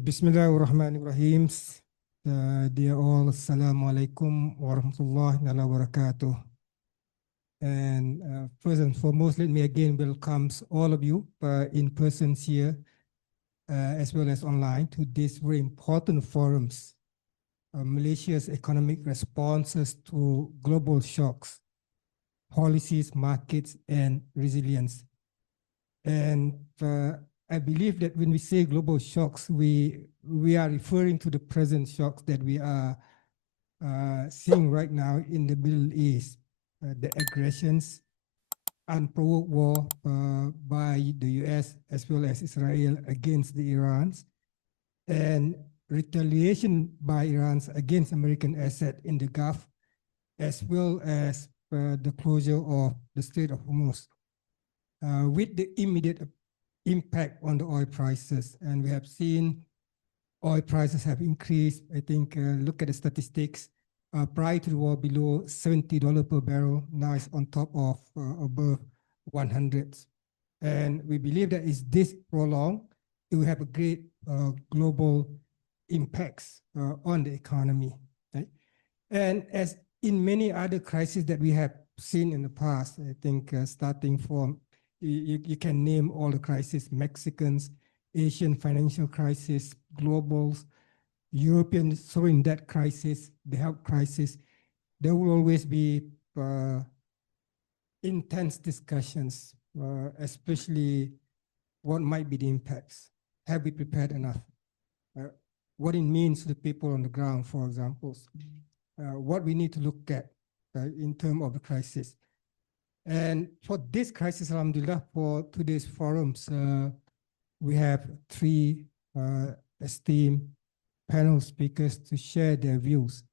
Bismillahirrahmanirrahim. Dear all, Assalamu alaikum wa rahmatullahi wa barakatuh. And first and foremost, let me again welcome all of you in person here as well as online to this very important forums, Malaysia's economic responses to global shocks, policies, markets, and resilience. And I believe that when we say global shocks, we are referring to the present shocks that we are seeing right now in the Middle East, the aggressions, unprovoked war by the US as well as Israel against the Irans, and retaliation by Iran against American assets in the Gulf, as well as the closure of the Strait of Hormuz, with the immediate impact on the oil prices. And we have seen oil prices have increased. I think, look at the statistics, prior to the war below $70 per barrel, now it's on top of above 100. And we believe that is this prolonged, it will have a great global impacts on the economy. Right? And as in many other crises that we have seen in the past, I think starting from, you can name all the crises: Mexicans, Asian financial crisis, globals, European sovereign debt crisis, the health crisis. There will always be intense discussions, especially what might be the impacts. Have we prepared enough? What it means to the people on the ground, for example. What we need to look at in terms of the crisis. And for this crisis, alhamdulillah, for today's forums, we have three esteemed panel speakers to share their views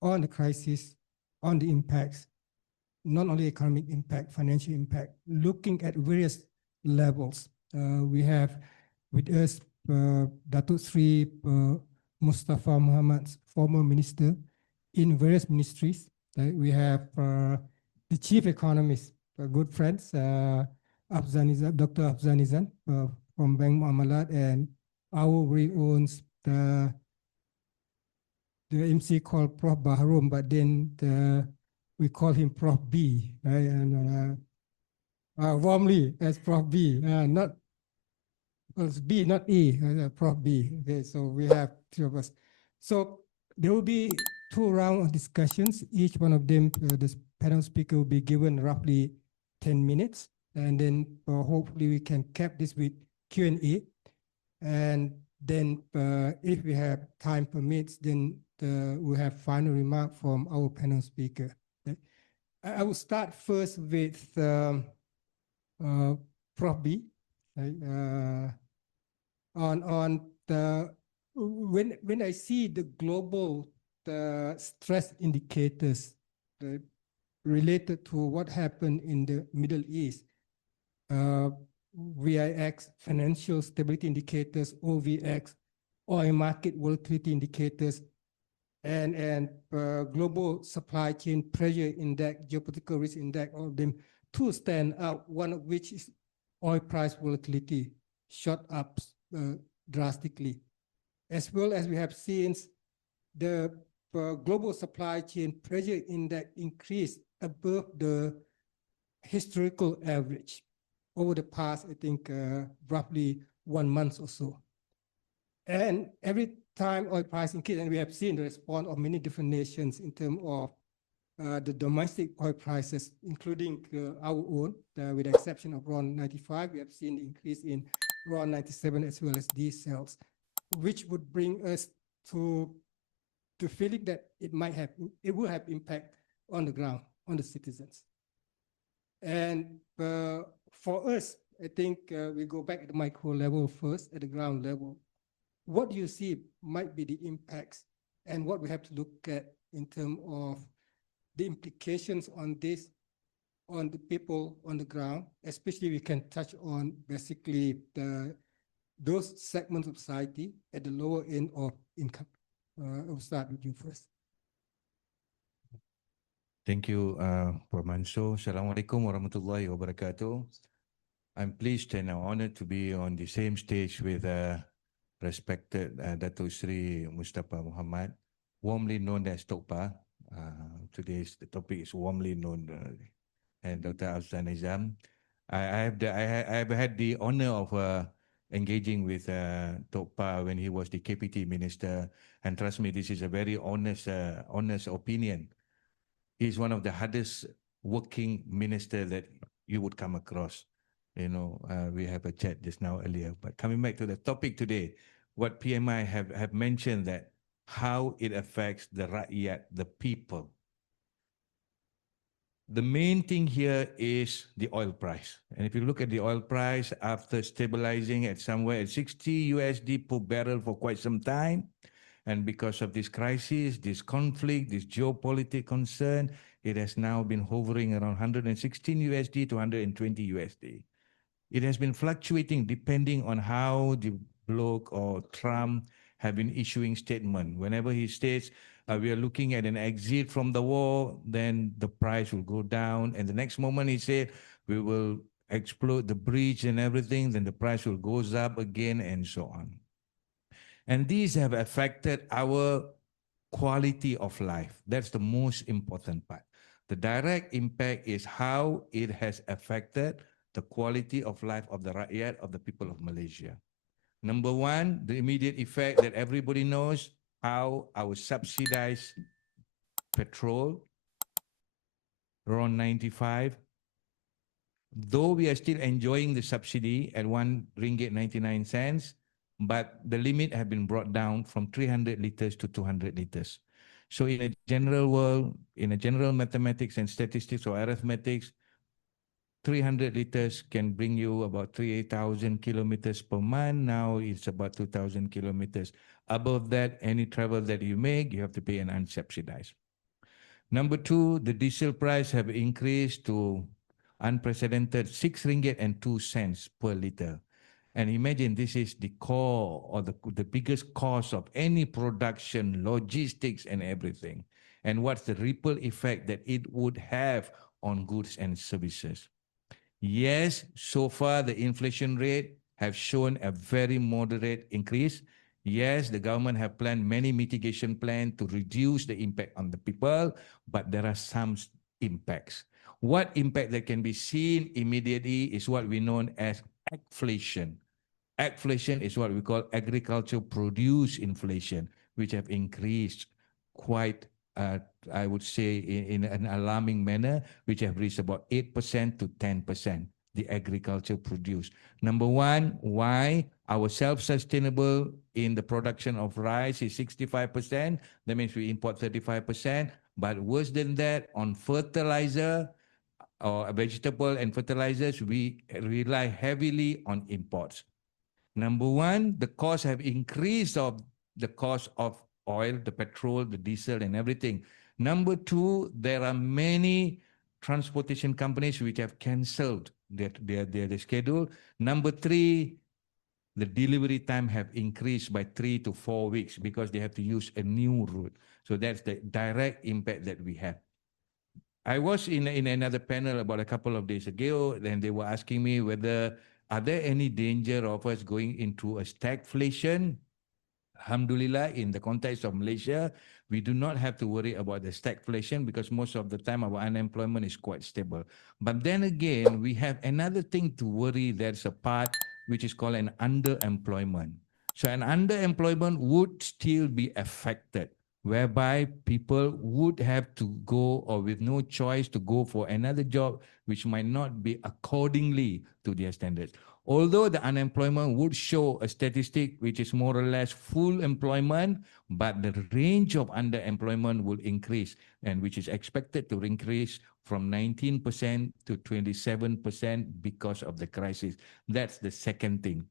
on the crisis, on the impacts, not only economic impact, financial impact, looking at various levels. We have with us Dato Sri Mustapa Mohamed, former minister in various ministries. We have the chief economist, good friends, Afzanizam, Dr. Afzanizam from Bank Muamalat, and our very own the MC called Prof Baharom, but then we call him Prof B, right? And warmly as Prof B, not B, not E, Prof B. Okay, so we have three of us. So there will be 2 rounds of discussions. Each one of them, the panel speaker will be given roughly 10 minutes. And then hopefully we can cap this with Q&A. And then if we have time permits, then we'll have final remark from our panel speaker. Okay. I will start first with Prof B. Right? On the when I see the global stress indicators related to what happened in the Middle East, VIX, financial stability indicators, OVX, oil market volatility indicators, and global supply chain pressure index, geopolitical risk index, all of them, 2 stand out, one of which is oil price volatility shot up drastically, as well as we have seen the global supply chain pressure index increased above the historical average over the past, I think, roughly 1 month or so. And every time oil price increase, and we have seen the response of many different nations in terms of the domestic oil prices, including our own, with the exception of RON 95, we have seen the increase in RON 97 as well as diesels, which would bring us to feeling that it will have impact on the ground, on the citizens. And for us, I think we go back at the micro level first, at the ground level. What do you see might be the impacts, and what we have to look at in terms of the implications on this, on the people on the ground, especially we can touch on basically those segments of society at the lower end of income. I'll start with you first. Thank you, Prof. Mansor. Assalamualaikum warahmatullahi wabarakatuh. I'm pleased and honored to be on the same stage with respected Dato Sri Mustapa Mohamed, warmly known as Tokpa. Today's the topic is warmly known, and Dr. Afzanizam. I have had the honor of engaging with Tokpa when he was the KPT minister, and trust me, this is a very honest opinion. He's one of the hardest working minister that you would come across. We have a chat just now earlier. But coming back to the topic today, what PMI have mentioned that how it affects the rakyat, the people. The main thing here is the oil price. And if you look at the oil price after stabilizing at somewhere at 60 USD per barrel for quite some time, and because of this crisis, this conflict, this geopolitical concern, it has now been hovering around 116 USD to 120 USD. It has been fluctuating depending on how the bloke or Trump have been issuing statement. Whenever he states, we are looking at an exit from the war, then the price will go down. And the next moment he said, we will explode the bridge and everything, then the price will goes up again and so on. And these have affected our quality of life. That's the most important part. The direct impact is how it has affected the quality of life of the rakyat, of the people of Malaysia. Number one, the immediate effect that everybody knows, how our subsidized petrol, around 95, though we are still enjoying the subsidy at 1 ringgit 99 cents, but the limit have been brought down from 300 liters to 200 liters. So in a general world, in a general mathematics and statistics or arithmetics, 300 liters can bring you about 3,000 kilometers per month. Now it's about 2,000 kilometers. Above that, any travel that you make, you have to pay an unsubsidized. Number two, the diesel price have increased to unprecedented 6 ringgit and 2 cents per liter. And imagine this is the core or the biggest cost of any production, logistics and everything. And what's the ripple effect that it would have on goods and services? Yes, so far the inflation rate have shown a very moderate increase. Yes, the government have planned many mitigation plans to reduce the impact on the people, but there are some impacts. What impact that can be seen immediately is what we know as agflation. Agflation is what we call agricultural produce inflation, which have increased quite, I would say, in an alarming manner, which have reached about 8% to 10%, the agricultural produce. Number one, why? Our self-sustainable in the production of rice is 65%. That means we import 35%. But worse than that, on fertilizer or vegetable and fertilizers, we rely heavily on imports. Number one, the costs have increased of the cost of oil, the petrol, the diesel and everything. Number two, there are many transportation companies which have cancelled their schedule. Number three, the delivery time have increased by 3 to 4 weeks because they have to use a new route. So that's the direct impact that we have. I was in another panel about a couple of days ago, and they were asking me whether are there any danger of us going into a stagflation? Alhamdulillah, in the context of Malaysia, we do not have to worry about the stagflation because most of the time our unemployment is quite stable. But then again, we have another thing to worry. There's a part which is called an underemployment. So an underemployment would still be affected, whereby people would have to go or with no choice to go for another job which might not be accordingly to their standards. Although the unemployment would show a statistic which is more or less full employment, but the range of underemployment will increase, and which is expected to increase from 19% to 27% because of the crisis. That's the second thing.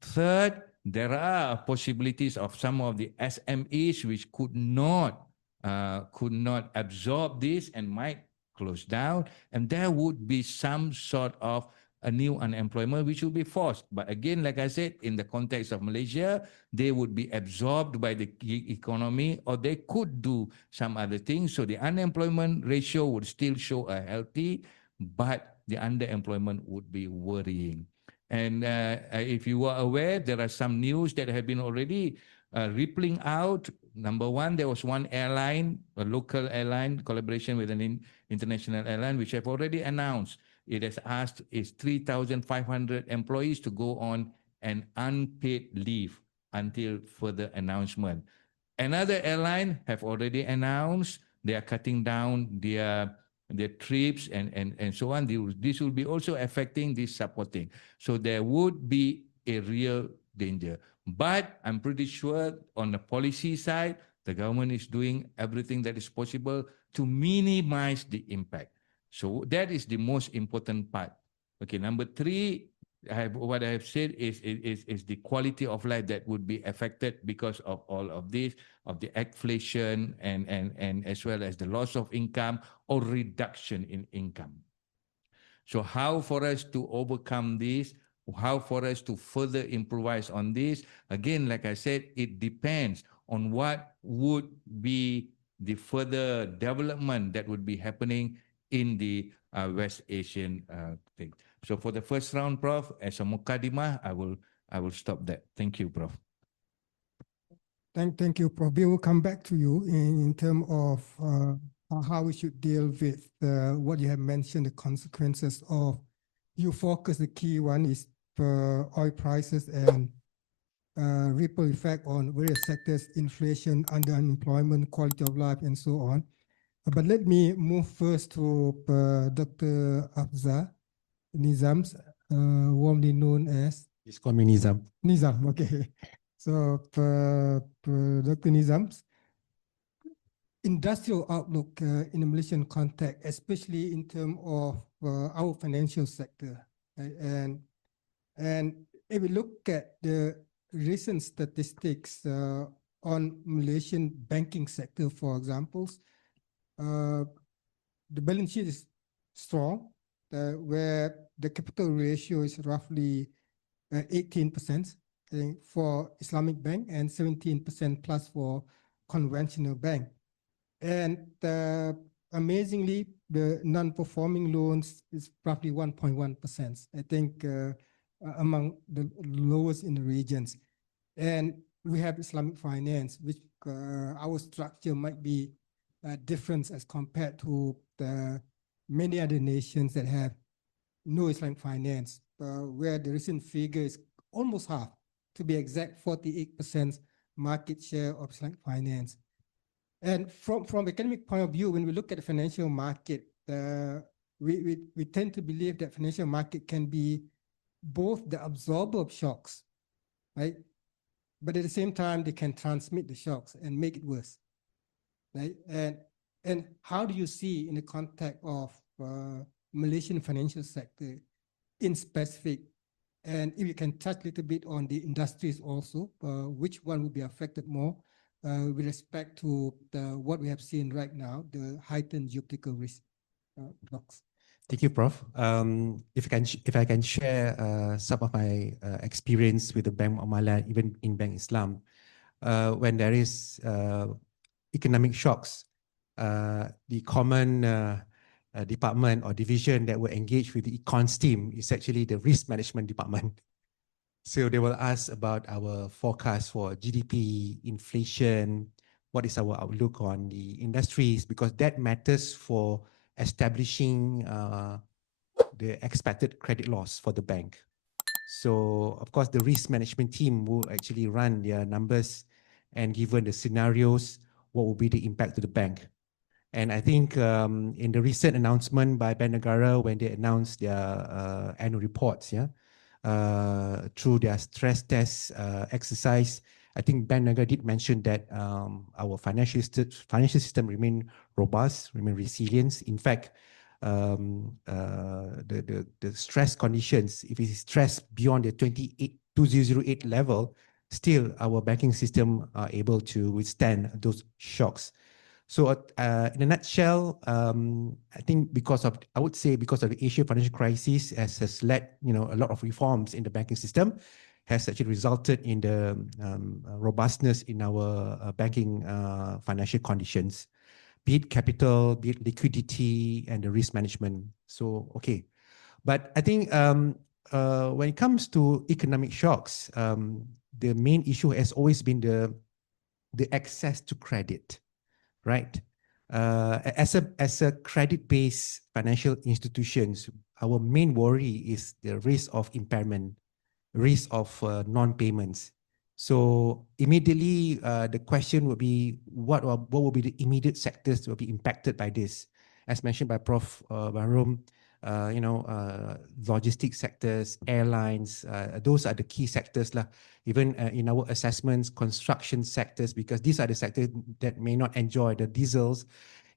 Third, there are possibilities of some of the SMEs which could not absorb this and might close down, and there would be some sort of a new unemployment which will be forced. But again, like I said, in the context of Malaysia, they would be absorbed by the economy, or they could do some other things. So the unemployment ratio would still show a healthy, but the underemployment would be worrying. And if you were aware, there are some news that have been already rippling out. Number one, there was one airline, a local airline, collaboration with an international airline, which have already announced it has asked its 3,500 employees to go on an unpaid leave until further announcement. Another airline have already announced they are cutting down their trips and so on. This will be also affecting this supporting. So there would be a real danger. But I'm pretty sure on the policy side, the government is doing everything that is possible to minimize the impact. So that is the most important part. Okay, number three, what I have said is the quality of life that would be affected because of all of this, of the inflation and as well as the loss of income or reduction in income. So how for us to overcome this? How for us to further improvise on this? Again, like I said, it depends on what would be the further development that would be happening in the West Asian thing. So for the first round, Prof, as a Mukaddimah, I will stop that. Thank you, Prof. Thank you, Prof. We will come back to you in terms of how we should deal with what you have mentioned, the consequences of. You focus, the key one is oil prices and ripple effect on various sectors, inflation, under unemployment, quality of life, and so on. But let me move first to Dr. Afzanizam, warmly known as... Please call me Nizam. Nizam, okay. So Dr. Nizam's industrial outlook in the Malaysian context, especially in terms of our financial sector. Right? And if we look at the recent statistics on Malaysian banking sector, for example, the balance sheet is strong, where the capital ratio is roughly 18% for Islamic bank and 17% plus for conventional bank. And amazingly, the non-performing loans is roughly 1.1%. I think among the lowest in the regions. And we have Islamic finance, which our structure might be different as compared to the many other nations that have no Islamic finance, where the recent figure is almost half, to be exact, 48% market share of Islamic finance. And from economic point of view, when we look at the financial market, we tend to believe that financial market can be both the absorber of shocks, right? But at the same time, they can transmit the shocks and make it worse, right? And how do you see in the context of Malaysian financial sector in specific, and if you can touch a little bit on the industries also, which one will be affected more with respect to what we have seen right now, the heightened geopolitical risk blocks? Thank you, Prof. If I can share some of my experience with the Bank Muamalah, even in Bank Islam, when there is economic shocks, the common department or division that will engage with the econs team is actually the risk management department. So they will ask about our forecast for GDP, inflation, what is our outlook on the industries, because that matters for establishing the expected credit loss for the bank. So of course, the risk management team will actually run their numbers and given the scenarios, what will be the impact to the bank. And I think in the recent announcement by Bank Negara, when they announced their annual reports, through their stress test exercise, I think Bank Negara did mention that our financial system remain robust, remain resilient. In fact, the stress conditions, if it is stress beyond the 2008 level, still our banking system are able to withstand those shocks. So in a nutshell, I think I would say because of the Asian financial crisis has led, a lot of reforms in the banking system, has actually resulted in the robustness in our banking financial conditions, be it capital, be it liquidity, and the risk management. So, okay. But I think when it comes to economic shocks, the main issue has always been the access to credit, right? As a credit-based financial institutions, our main worry is the risk of impairment, risk of non-payments. So immediately, the question would be, what will be the immediate sectors that will be impacted by this? As mentioned by Prof. Baharom, logistics sectors, airlines, those are the key sectors lah. Even in our assessments, construction sectors, because these are the sectors that may not enjoy the diesels,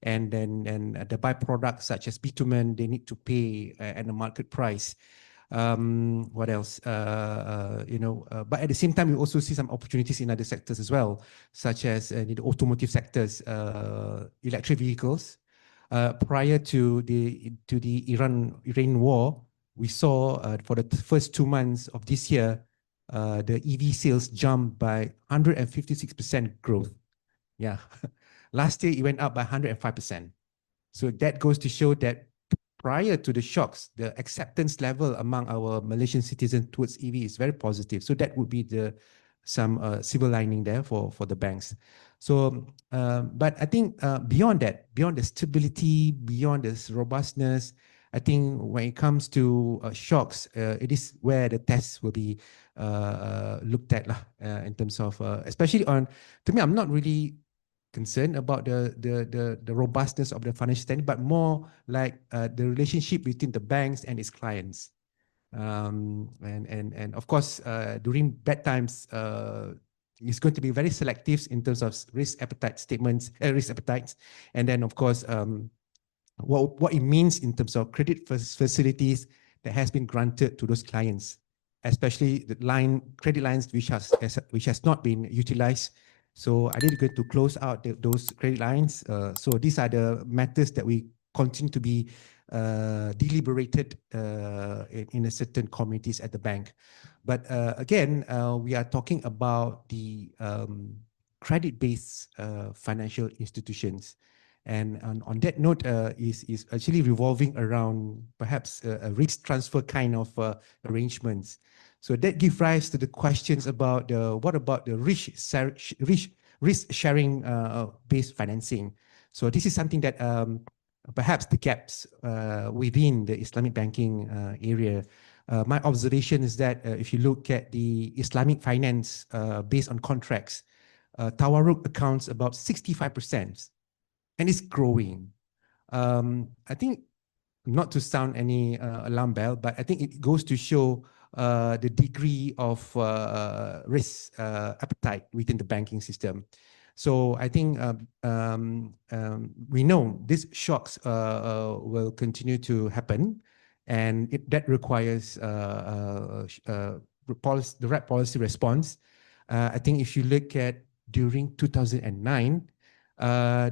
and then the byproducts such as bitumen, they need to pay at the market price. What else? But at the same time, we also see some opportunities in other sectors as well, such as the automotive sectors, electric vehicles. Prior to the Iran war, we saw for the first 2 months of this year, the EV sales jumped by 156% growth. Yeah, last year it went up by 105%. So that goes to show that prior to the shocks, the acceptance level among our Malaysian citizens towards EV is very positive. So that would be some silver lining there for the banks. So, but I think beyond that, beyond the stability, beyond this robustness, I think when it comes to shocks, it is where the tests will be looked at in terms of, especially on, to me, I'm not really concerned about the robustness of the financial standing, but more like the relationship between the banks and its clients. And of course, during bad times, it's going to be very selective in terms of risk appetite statements, risk appetites, and then of course, what it means in terms of credit facilities that has been granted to those clients, especially the credit lines which has not been utilized. So I did going to close out those credit lines. So these are the matters that we continue to be deliberated in a certain committees at the bank. But again, we are talking about the credit-based financial institutions. And on that note, is actually revolving around perhaps a risk transfer kind of arrangements. So that gives rise to the questions about what about the risk sharing based financing. So this is something that perhaps the gaps within the Islamic banking area. My observation is that if you look at the Islamic finance based on contracts, Tawarruk accounts about 65%, and it's growing. I think, not to sound any alarm bell, but I think it goes to show the degree of risk appetite within the banking system. So I think we know these shocks will continue to happen, and that requires the right policy response. I think if you look at during 2009,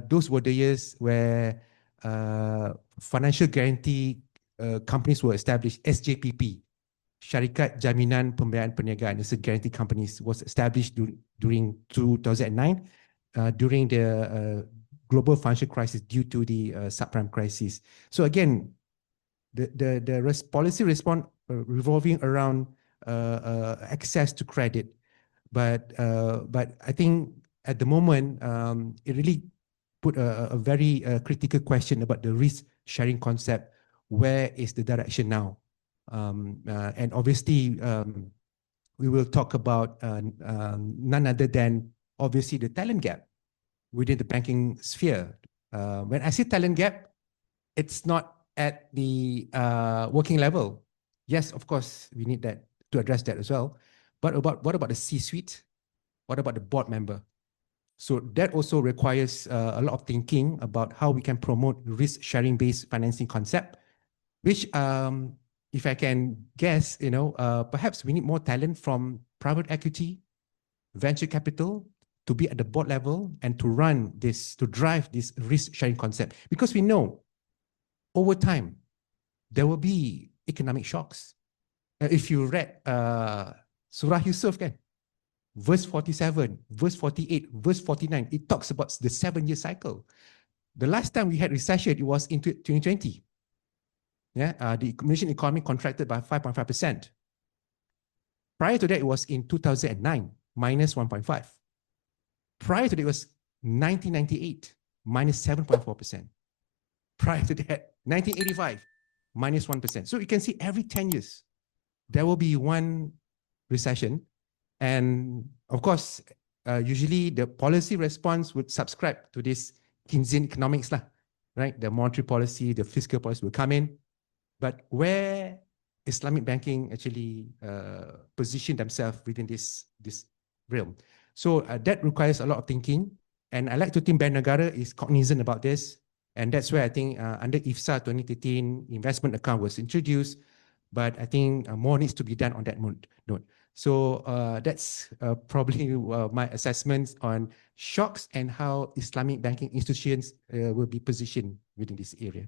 those were the years where financial guarantee companies were established. SJPP, Syarikat Jaminan Pembiayaan Perniagaan, as a guarantee companies, was established during 2009 during the global financial crisis due to the subprime crisis. So again, the policy response revolving around access to credit, but I think at the moment it really put a very critical question about the risk sharing concept. Where is the direction now? And obviously, we will talk about none other than obviously the talent gap within the banking sphere. When I say talent gap, it's not at the working level. Yes, of course, we need that to address that as well. But what about the C-suite? What about the board member? So that also requires a lot of thinking about how we can promote risk-sharing based financing concept, which, if I can guess, perhaps we need more talent from private equity, venture capital, to be at the board level and to run this, to drive this risk-sharing concept. Because we know over time, there will be economic shocks. If you read Surah Yusuf, verse 47, verse 48, verse 49, it talks about the 7-year cycle. The last time we had recession, it was in 2020. Yeah, the Malaysian economy contracted by 5.5%. Prior to that, it was in 2009, minus 1.5. Prior to that, it was 1998, minus 7.4%. Prior to that, 1985, minus 1%. So you can see every 10 years, there will be one recession. And of course, usually the policy response would subscribe to this Keynesian economics, right? The monetary policy, the fiscal policy will come in. But where Islamic banking actually position themselves within this realm? So that requires a lot of thinking. And I like to think Bank Negara is cognizant about this. And that's where I think under IFSA 2013, investment account was introduced. But I think more needs to be done on that note. So that's probably my assessments on shocks and how Islamic banking institutions will be positioned within this area.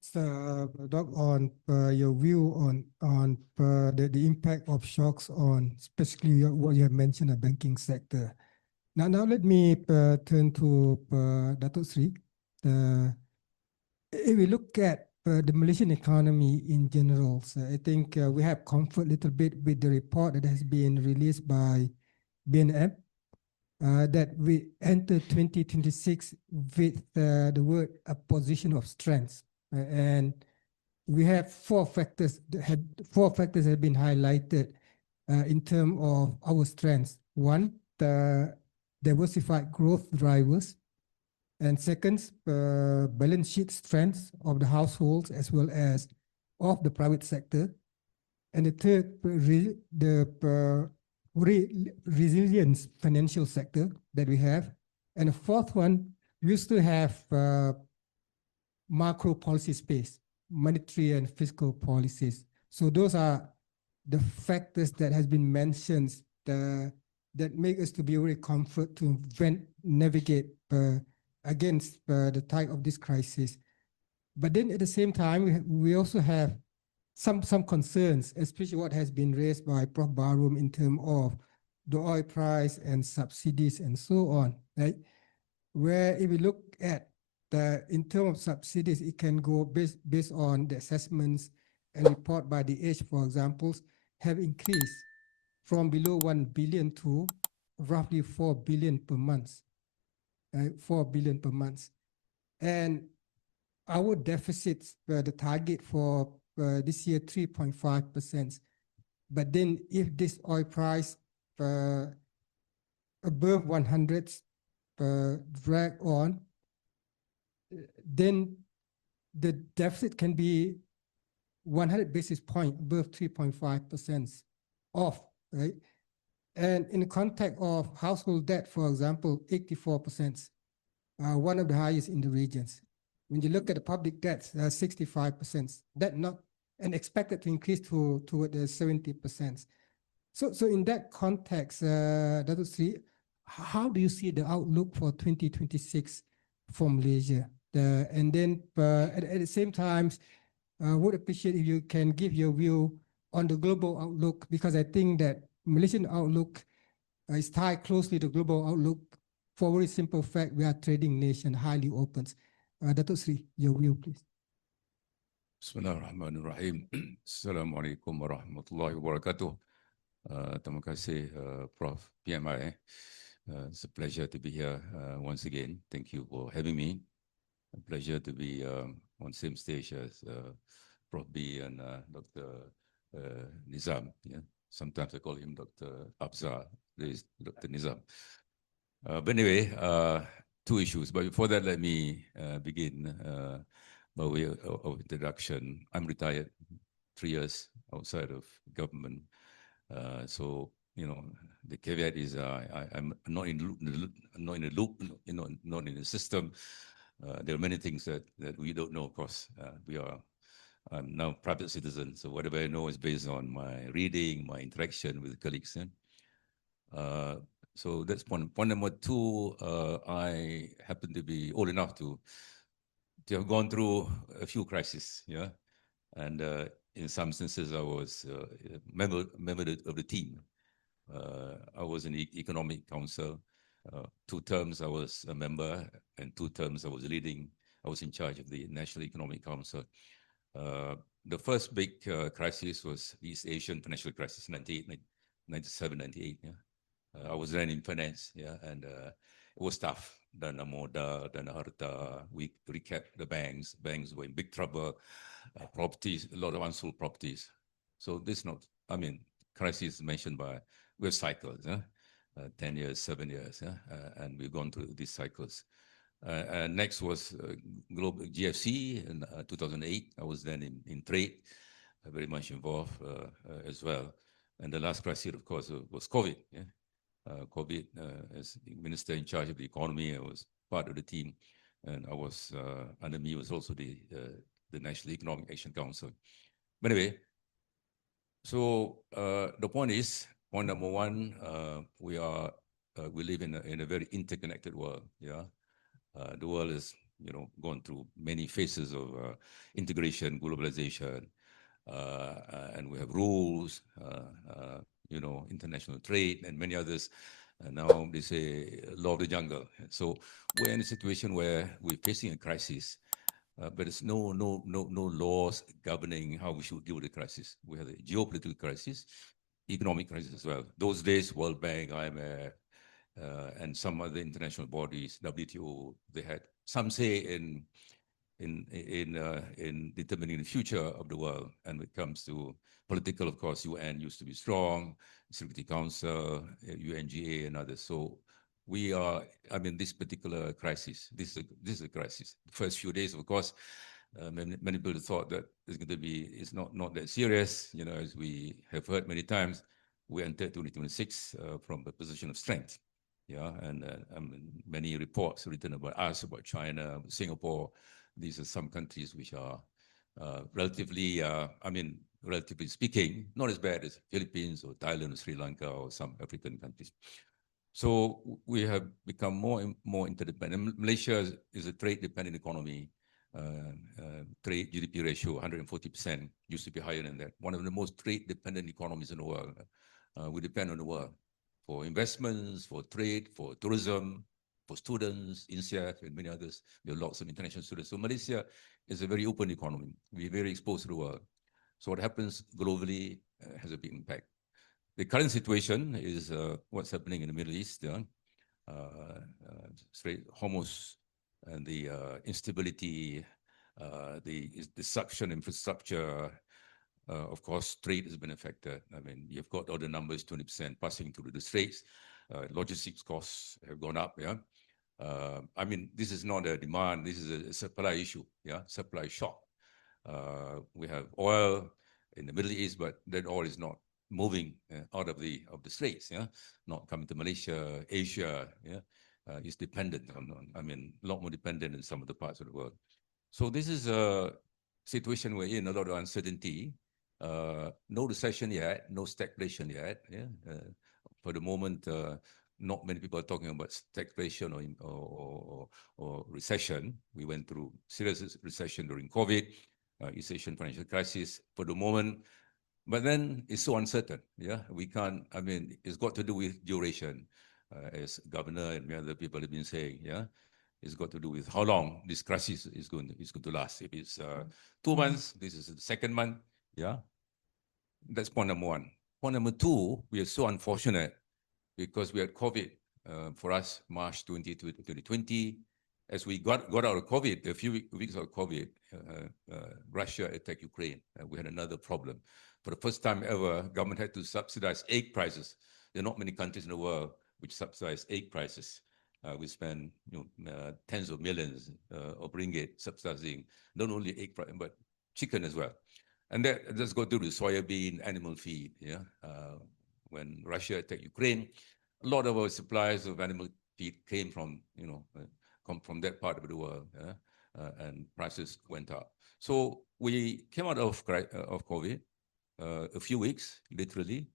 So, Doc, on your view on the impact of shocks on, especially what you have mentioned, the banking sector. Now let me turn to Dato Sri. If we look at the Malaysian economy in general, so I think we have comfort a little bit with the report that has been released by BNM, that we enter 2026 with the word a position of strength. And we have four factors that have been highlighted in terms of our strengths. One, the diversified growth drivers. And second, balance sheet strength of the households as well as of the private sector. And the third, the resilience financial sector that we have. And the fourth one, we used to have macro policy space, monetary and fiscal policies. So those are the factors that has been mentioned that make us to be very comfort to navigate against the type of this crisis. But then at the same time, we also have some concerns, especially what has been raised by Prof. Baharom in terms of the oil price and subsidies and so on, right? Where if we look at in terms of subsidies, it can go based on the assessments and report by the age, for example, have increased from below 1 billion to roughly 4 billion per month. 4 billion per month. And our deficits, the target for this year, 3.5%. But then if this oil price above 100 drag on, then the deficit can be 100 basis points above 3.5% off, right? And in the context of household debt, for example, 84%, one of the highest in the regions. When you look at the public debt, 65%, that not and expected to increase toward the 70%. So in that context, Dato Sri, how do you see the outlook for 2026 for Malaysia? And then at the same time, would appreciate if you can give your view on the global outlook, because I think that Malaysian outlook is tied closely to global outlook for a very simple fact: we are a trading nation, highly open. Dato Sri, your view, please. Bismillahirrahmanirrahim. Assalamualaikum warahmatullahi wabarakatuh. Terima kasih, Prof. PMI. It's a pleasure to be here once again. Thank you for having me. A pleasure to be on the same stage as Prof. B and Dr. Nizam. Yeah? Sometimes I call him Dr. Afzal, Dr. Nizam. But anyway, two issues. But before that, let me begin by way of introduction. I'm retired, 3 years outside of government. So, you know, the caveat is I'm not in the loop, you know, not in the system. There are many things that we don't know, of course. I'm now a private citizen, so whatever I know is based on my reading, my interaction with colleagues. So that's point. Point number two, I happen to be old enough to have gone through a few crises, yeah? And in some senses, I was a member of the team. I was in the Economic Council. 2 terms I was a member, and 2 terms I was in charge of the National Economic Council. The first big crisis was the East Asian financial crisis, 97, 98. Yeah? I was then in finance, yeah, and it was tough. Dana Moda, Dana Harta, we recapped the banks. Banks were in big trouble. Properties, a lot of unsold properties. So this not, I mean, crisis mentioned by, we have cycles, 10 years, 7 years, and we've gone through these cycles. And next was global GFC in 2008. I was then in trade, very much involved as well. And the last crisis, of course, was COVID. Yeah? COVID, as the minister in charge of the economy, I was part of the team, and I was under me was also the National Economic Action Council. But anyway, so the point is, point number one, we live in a very interconnected world. Yeah, the world is gone through many phases of integration, globalization, and we have rules, international trade, and many others. And now they say law of the jungle. So we're in a situation where we're facing a crisis, but there's no laws governing how we should deal with the crisis. We have a geopolitical crisis, economic crisis as well. Those days, World Bank, IMF, and some other international bodies, WTO, they had some say in determining the future of the world. And when it comes to political, of course, UN used to be strong, Security Council, UNGA, and others. So we are, I mean, this particular crisis, this is a crisis. The first few days, of course, many people thought that it's not that serious. As we have heard many times, we entered 2026 from a position of strength. Yeah, and many reports written about us, about China, Singapore. These are some countries which are relatively, relatively speaking, not as bad as Philippines or Thailand or Sri Lanka or some African countries. So we have become more interdependent. Malaysia is a trade-dependent economy. Trade GDP ratio 140%, used to be higher than that. One of the most trade-dependent economies in the world. We depend on the world for investments, for trade, for tourism, for students, INCEIF, and many others. There are lots of international students. So Malaysia is a very open economy. We're very exposed to the world. So what happens globally has a big impact. The current situation is what's happening in the Middle East, Hormuz, and the instability, the destruction infrastructure. Of course, trade has been affected. I mean, you've got all the numbers, 20% passing through the straits. Logistics costs have gone up, yeah. I mean, this is not a demand, this is a supply issue, yeah, supply shock. We have oil in the Middle East, but that oil is not moving out of the straits, yeah, not coming to Malaysia, Asia, yeah, is dependent on, I mean, a lot more dependent in some of the parts of the world. So this is a situation we're in, a lot of uncertainty. No recession yet, no stagflation yet. Yeah? For the moment, not many people are talking about stagflation or recession. We went through serious recession during COVID, East Asian financial crisis. For the moment, but then it's so uncertain. Yeah, we can't. I mean, it's got to do with duration, as Governor and many other people have been saying. Yeah, it's got to do with how long this crisis is going to last. If it's 2 months, this is the second month. Yeah, that's point number one. Point number two, we are so unfortunate because we had COVID for us, March 2020. As we got out of COVID, a few weeks of COVID, Russia attacked Ukraine. We had another problem. For the first time ever, government had to subsidize egg prices. There are not many countries in the world which subsidize egg prices. We spend tens of millions of ringgit subsidizing not only egg price, but chicken as well. And that's got to do with soybean, animal feed. Yeah, when Russia attacked Ukraine, a lot of our supplies of animal feed came from from that part of the world, and prices went up. So we came out of COVID a few weeks, literally,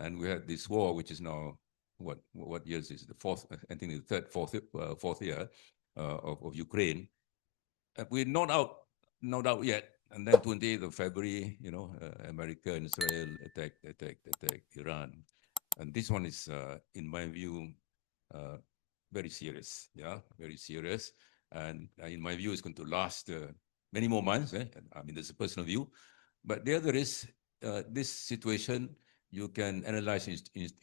and we had this war, which is now what year is this? The fourth, I think the third, fourth year of Ukraine. We're not out yet. And then 28th of February, America and Israel attacked Iran. And this one is, in my view, very serious. Yeah, very serious. And in my view, it's going to last many more months. I mean, that's a personal view. But the other is this situation you can analyze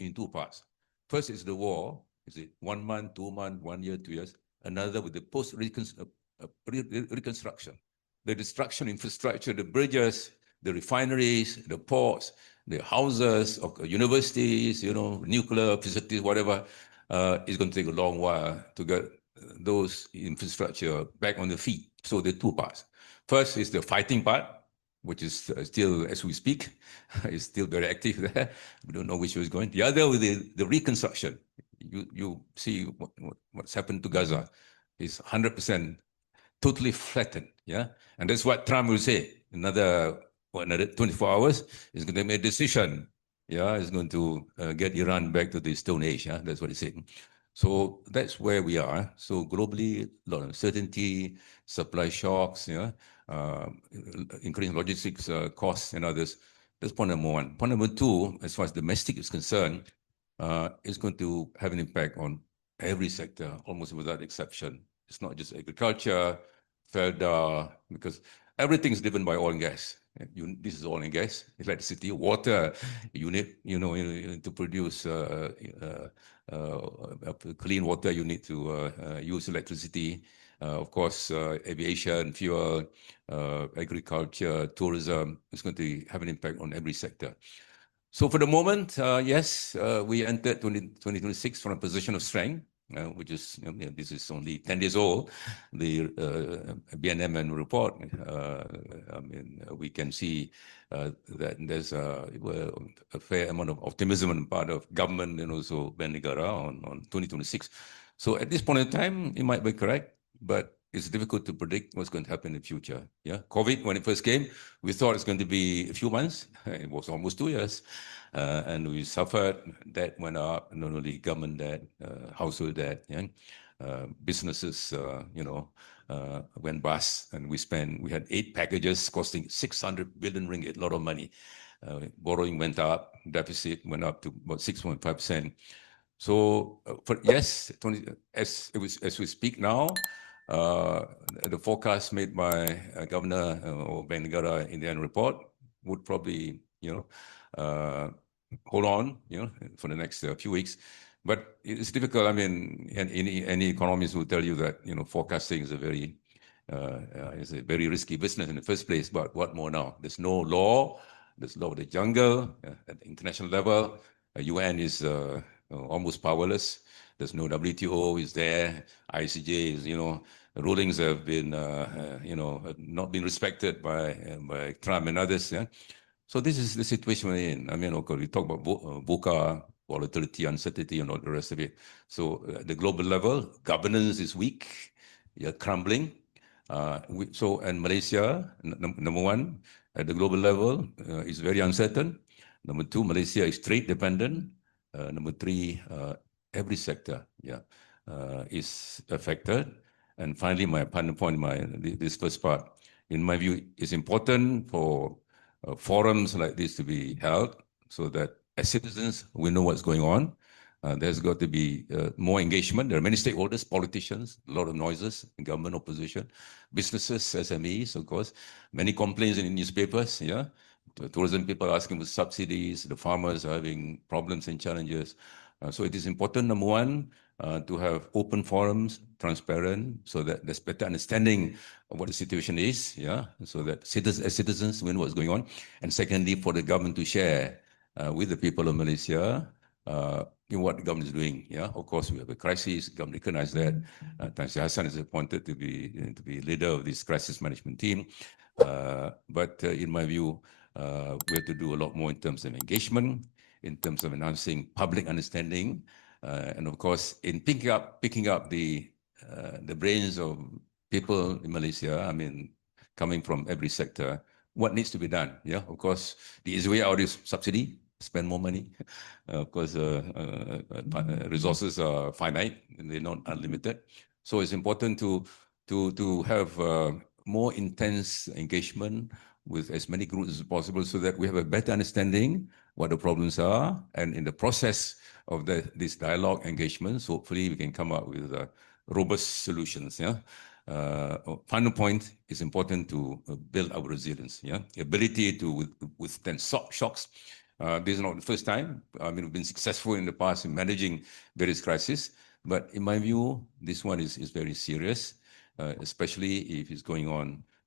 in two parts. First is the war. Is it 1 month, 2 months, 1 year, 2 years? Another with the post-reconstruction. The destruction infrastructure, the bridges, the refineries, the ports, the houses of universities, nuclear facilities, whatever, is going to take a long while to get those infrastructure back on the feet. So there are two parts. First is the fighting part, which is still, as we speak, is still very active there. We don't know which way it's going. The other with the reconstruction. You see what's happened to Gaza is 100% totally flattened. Yeah, and that's what Trump will say. Another 24 hours is going to make a decision. Yeah, it's going to get Iran back to the Stone Age. Yeah, that's what he said. So that's where we are. So globally, a lot of uncertainty, supply shocks, increasing logistics costs and others. That's point number one. Point number two, as far as domestic is concerned, it's going to have an impact on every sector, almost without exception. It's not just agriculture, FELDA, because everything is driven by oil and gas. This is oil and gas, electricity, water. You need to produce clean water. You need to use electricity. Of course, aviation, fuel, agriculture, tourism is going to have an impact on every sector. So for the moment, yes, we entered 2026 from a position of strength, which is, this is only 10 days old. The BNM report, I mean, we can see that there's a fair amount of optimism on the part of government and also Bank Negara on 2026. So at this point in time, it might be correct, but it's difficult to predict what's going to happen in the future. Yeah, COVID, when it first came, we thought it's going to be a few months. It was almost 2 years. And we suffered. Debt went up, not only government debt, household debt, businesses, went bust. And we had 8 packages costing 600 billion ringgit, a lot of money. Borrowing went up, deficit went up to about 6.5%. So yes, as we speak now, the forecast made by Governor or Bank Negara in the annual report would probably, hold on, for the next few weeks. But it's difficult. I mean, any economist will tell you that, forecasting is a very risky business in the first place. But what more now? There's no law. There's law of the jungle at the international level. UN is almost powerless. There's no WTO is there. ICJ is, rulings have been, not been respected by Trump and others. Yeah. So this is the situation we're in. I mean, okay, we talk about VUCA, volatility, uncertainty, and all the rest of it. So at the global level, governance is weak, crumbling. And Malaysia, number one, at the global level, is very uncertain. Number two, Malaysia is trade dependent. Number three, every sector, is affected. And finally, my final point, this first part, in my view, is important for forums like this to be held so that as citizens, we know what's going on. There's got to be more engagement. There are many stakeholders, politicians, a lot of noises, government, opposition, businesses, SMEs, of course. Many complaints in the newspapers, The tourism people asking for subsidies, the farmers are having problems and challenges. So it is important, number one, to have open forums, transparent, so that there's better understanding of what the situation is, so that citizens know what's going on. And secondly, for the government to share with the people of Malaysia what the government is doing. Of course, we have a crisis. The government recognizes that. Tan Sri Hassan is appointed to be leader of this crisis management team. But in my view, we have to do a lot more in terms of engagement, in terms of enhancing public understanding, and of course, in picking up the brains of people in Malaysia. I mean, coming from every sector, what needs to be done? Of course, the easy way out is subsidy, spend more money. Of course, resources are finite and they're not unlimited. So it's important to have more intense engagement with as many groups as possible so that we have a better understanding what the problems are. And in the process of this dialogue engagements, hopefully we can come up with robust solutions. Final point is important to build our resilience, yeah, ability to withstand shocks. This is not the first time. I mean, we've been successful in the past in managing various crises, but in my view, this one is very serious, especially if it's going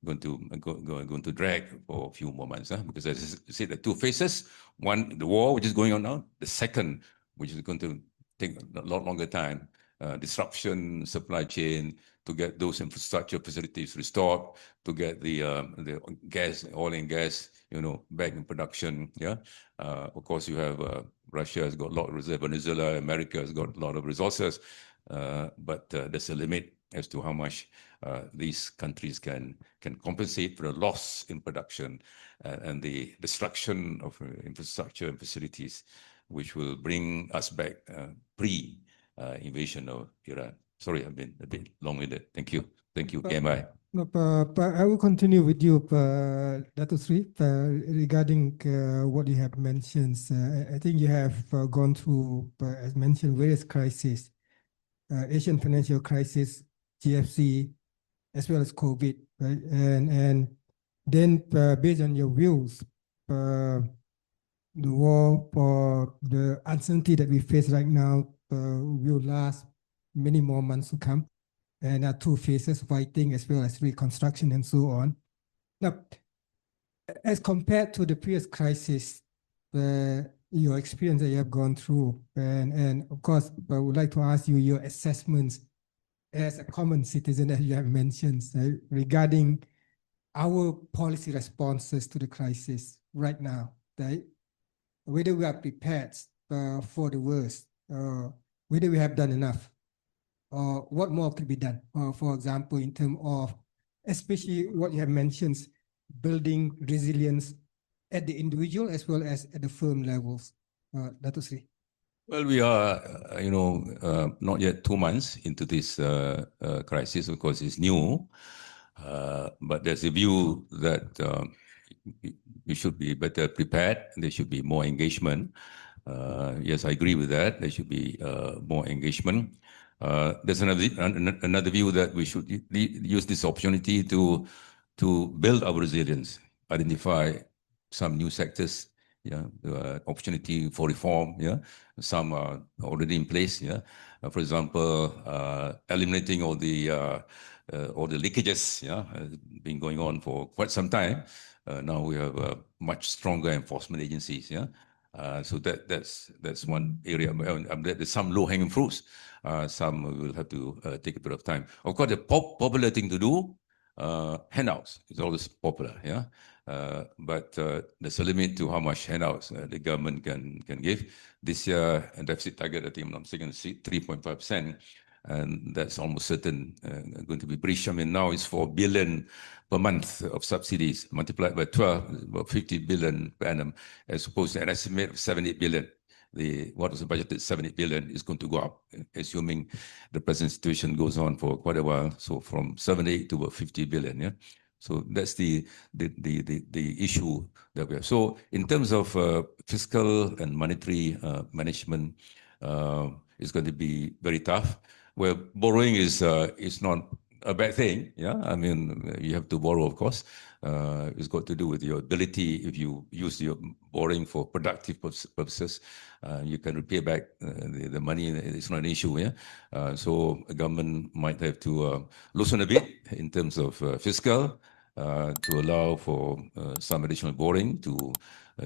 to drag for a few more months, because as I said, the two phases: one, the war, which is going on now; the second, which is going to take a lot longer time, disruption, supply chain, to get those infrastructure facilities restored, to get the gas, oil and gas, back in production. Yeah, of course you have Russia has got a lot of reserves, Venezuela, America has got a lot of resources, but there's a limit as to how much these countries can compensate for the loss in production and the destruction of infrastructure and facilities, which will bring us back pre-invasion of Iran. Sorry, I've been a bit long-winded. Thank you. Thank you, KMI. No, I will continue with you, Dato Sri, regarding what you have mentioned. I think you have gone through, as mentioned, various crises, Asian financial crisis, GFC, as well as COVID, right? And then based on your views, the war, the uncertainty that we face right now will last many more months to come. And there are two phases, fighting as well as reconstruction and so on. Now, as compared to the previous crisis, your experience that you have gone through, and of course, I would like to ask you your assessments as a common citizen, as you have mentioned, regarding our policy responses to the crisis right now, right? Whether we are prepared for the worst, whether we have done enough, or what more could be done, for example, in terms of, especially what you have mentioned, building resilience at the individual as well as at the firm levels. Dato Sri. Well, we are, not yet 2 months into this crisis. Of course, it's new, but there's a view that we should be better prepared. There should be more engagement. Yes, I agree with that. There should be more engagement. There's another view that we should use this opportunity to build our resilience, identify some new sectors, opportunity for reform, some are already in place, for example, eliminating all the leakages, been going on for quite some time. Now we have much stronger enforcement agencies, so that's one area. There's some low-hanging fruits. Some will have to take a bit of time. Of course, the popular thing to do, handouts is always popular, but there's a limit to how much handouts the government can give. This year, a deficit target, I think I'm saying 3.5%, and that's almost certain going to be breached. I mean, now it's 4 billion per month of subsidies, multiplied by 12, about 50 billion per annum, as opposed to an estimate of 78 billion. What was budgeted 70 billion is going to go up, assuming the present situation goes on for quite a while. So from 78 to about 50 billion, So that's the issue that we have. So in terms of fiscal and monetary management, it's going to be very tough. Well, borrowing is not a bad thing, I mean, you have to borrow, of course. It's got to do with your ability. If you use your borrowing for productive purposes, you can repay back the money. It's not an issue. So the government might have to loosen a bit in terms of fiscal to allow for some additional borrowing to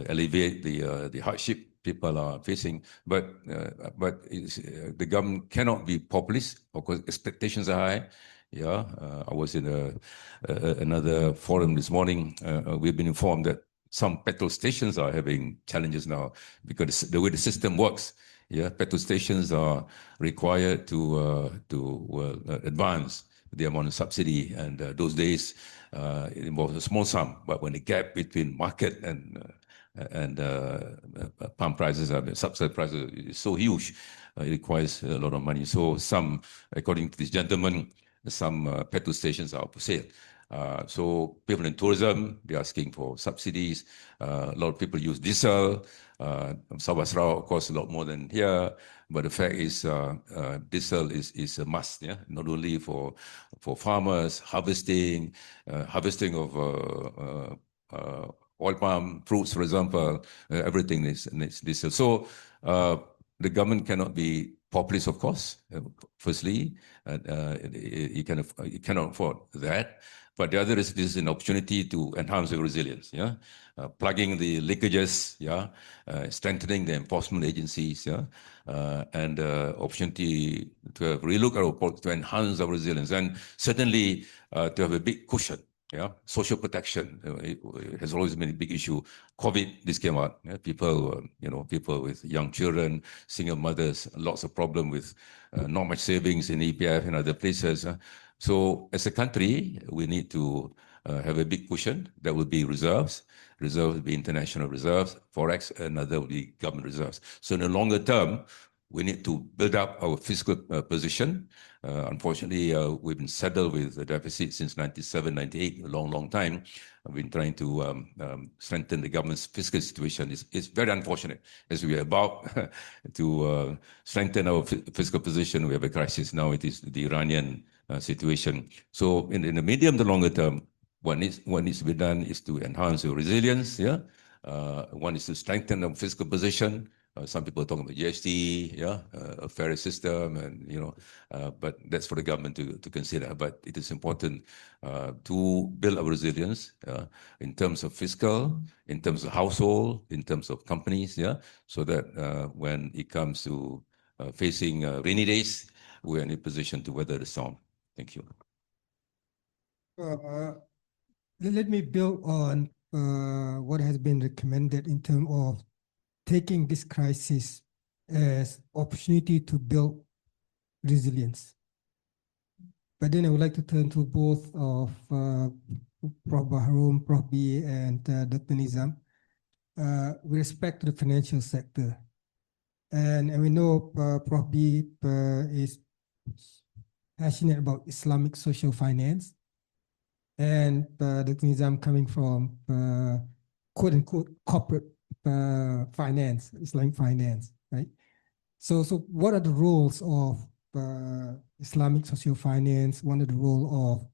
alleviate the hardship people are facing. But the government cannot be populist. Of course, expectations are high. I was in another forum this morning. We've been informed that some petrol stations are having challenges now because the way the system works, petrol stations are required to advance the amount of subsidy, and those days it involves a small sum. But when the gap between market and pump prices, subsidy prices, is so huge, it requires a lot of money. So some, according to this gentleman, some petrol stations are for sale. So people in tourism, they're asking for subsidies. A lot of people use diesel. Sabah Sarawak, of course, a lot more than here. But the fact is, diesel is a must, not only for for farmers, harvesting of oil palm fruits, for example, everything needs diesel. So the government cannot be populist, of course. Firstly, you cannot afford that. But the other is this is an opportunity to enhance the resilience. Yeah, plugging the leakages. Yeah, strengthening the enforcement agencies. Yeah, and opportunity to have relook our report to enhance our resilience, and certainly to have a big cushion. Yeah, social protection it has always been a big issue. COVID, this came out. Yeah? People, people with young children, single mothers, lots of problem with not much savings in EPF and other places. So as a country, we need to have a big cushion. That will be reserves. Reserves will be international reserves, forex, and other will be government reserves. So in the longer term, we need to build up our fiscal position. Unfortunately, we've been saddled with a deficit since 97, 98, a long time. We've been trying to strengthen the government's fiscal situation. It's very unfortunate. As we are about to strengthen our fiscal position, we have a crisis now. It is the Iranian situation. So in the medium to longer term, what needs to be done is to enhance your resilience. Yeah, one is to strengthen the fiscal position. Some people are talking about GST, yeah, a fairer system, and but that's for the government to consider. But it is important to build our resilience in terms of fiscal, in terms of household, in terms of companies, yeah, so that when it comes to facing rainy days, we're in a position to weather the storm. Thank you. Let me build on what has been recommended in terms of taking this crisis as opportunity to build resilience. But then I would like to turn to both of Prof. Baharom, Prof. B, and Dr. Nizam with respect to the financial sector. And we know Prof. B is passionate about Islamic social finance, and Dr. Nizam coming from quote unquote corporate finance, Islamic finance, right? So what are the roles of Islamic social finance? What are the role of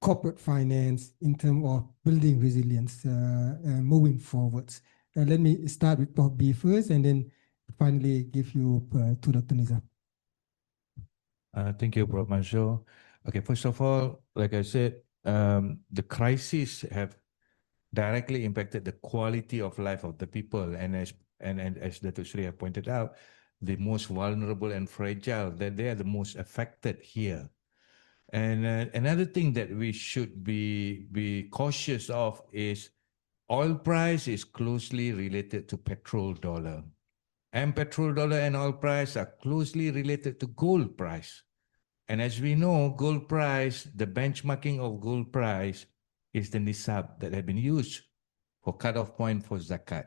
corporate finance in terms of building resilience moving forwards? Let me start with Prof. B first, and then finally give you to Dr. Nizam. Thank you, Prof. Mansor. Okay, first of all, like I said, the crisis have directly impacted the quality of life of the people, and as Dato Sri have pointed out, the most vulnerable and fragile, that they are the most affected here. And another thing that we should be cautious of is oil price is closely related to petrol dollar, and petrol dollar and oil price are closely related to gold price. And as we know, gold price, the benchmarking of gold price is the nisab that have been used for cutoff point for zakat.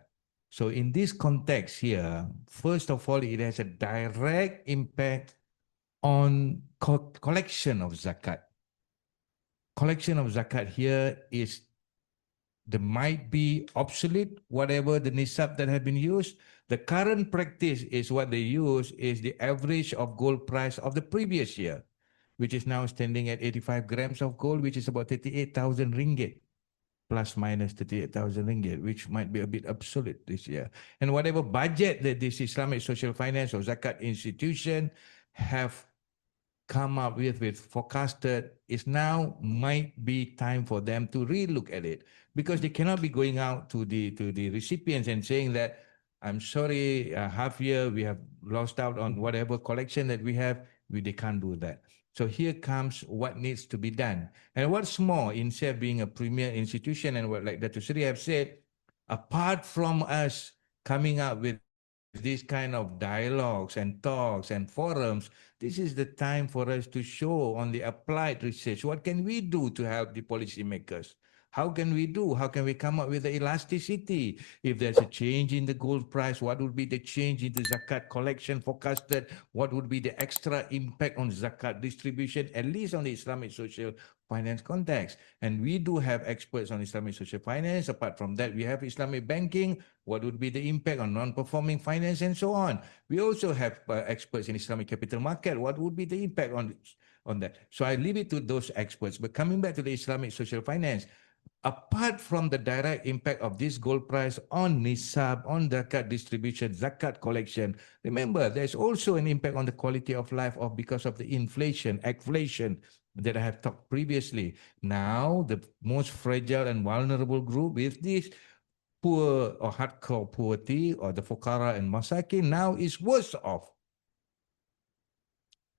So in this context here, first of all, it has a direct impact on collection of zakat. Collection of zakat here is, there might be obsolete, whatever the nisab that have been used. The current practice is what they use is the average of gold price of the previous year, which is now standing at 85 grams of gold, which is about 38,000 ringgit, plus minus 38,000 ringgit, which might be a bit obsolete this year. And whatever budget that this Islamic social finance or zakat institution have come up with forecasted, is now might be time for them to relook at it, because they cannot be going out to the recipients and saying that, I'm sorry, half year we have lost out on whatever collection that we have. They can't do that. So here comes what needs to be done. And what's more, INCEIF being a premier institution, and what like Dato Sri have said, apart from us coming up with these kind of dialogues and talks and forums, this is the time for us to show on the applied research, what can we do to help the policymakers? How can we do? How can we come up with the elasticity? If there's a change in the gold price, what would be the change in the zakat collection forecasted? What would be the extra impact on zakat distribution, at least on the Islamic social finance context? And we do have experts on Islamic social finance. Apart from that, we have Islamic banking. What would be the impact on non-performing finance and so on? We also have experts in Islamic capital market. What would be the impact on on that. So I leave it to those experts. But coming back to the Islamic social finance, apart from the direct impact of this gold price on nisab, on zakat distribution, zakat collection, remember there's also an impact on the quality of life because of the inflation, agflation that I have talked previously. Now, the most fragile and vulnerable group is this poor or hardcore poverty, or the fukara and masakin, now is worse off.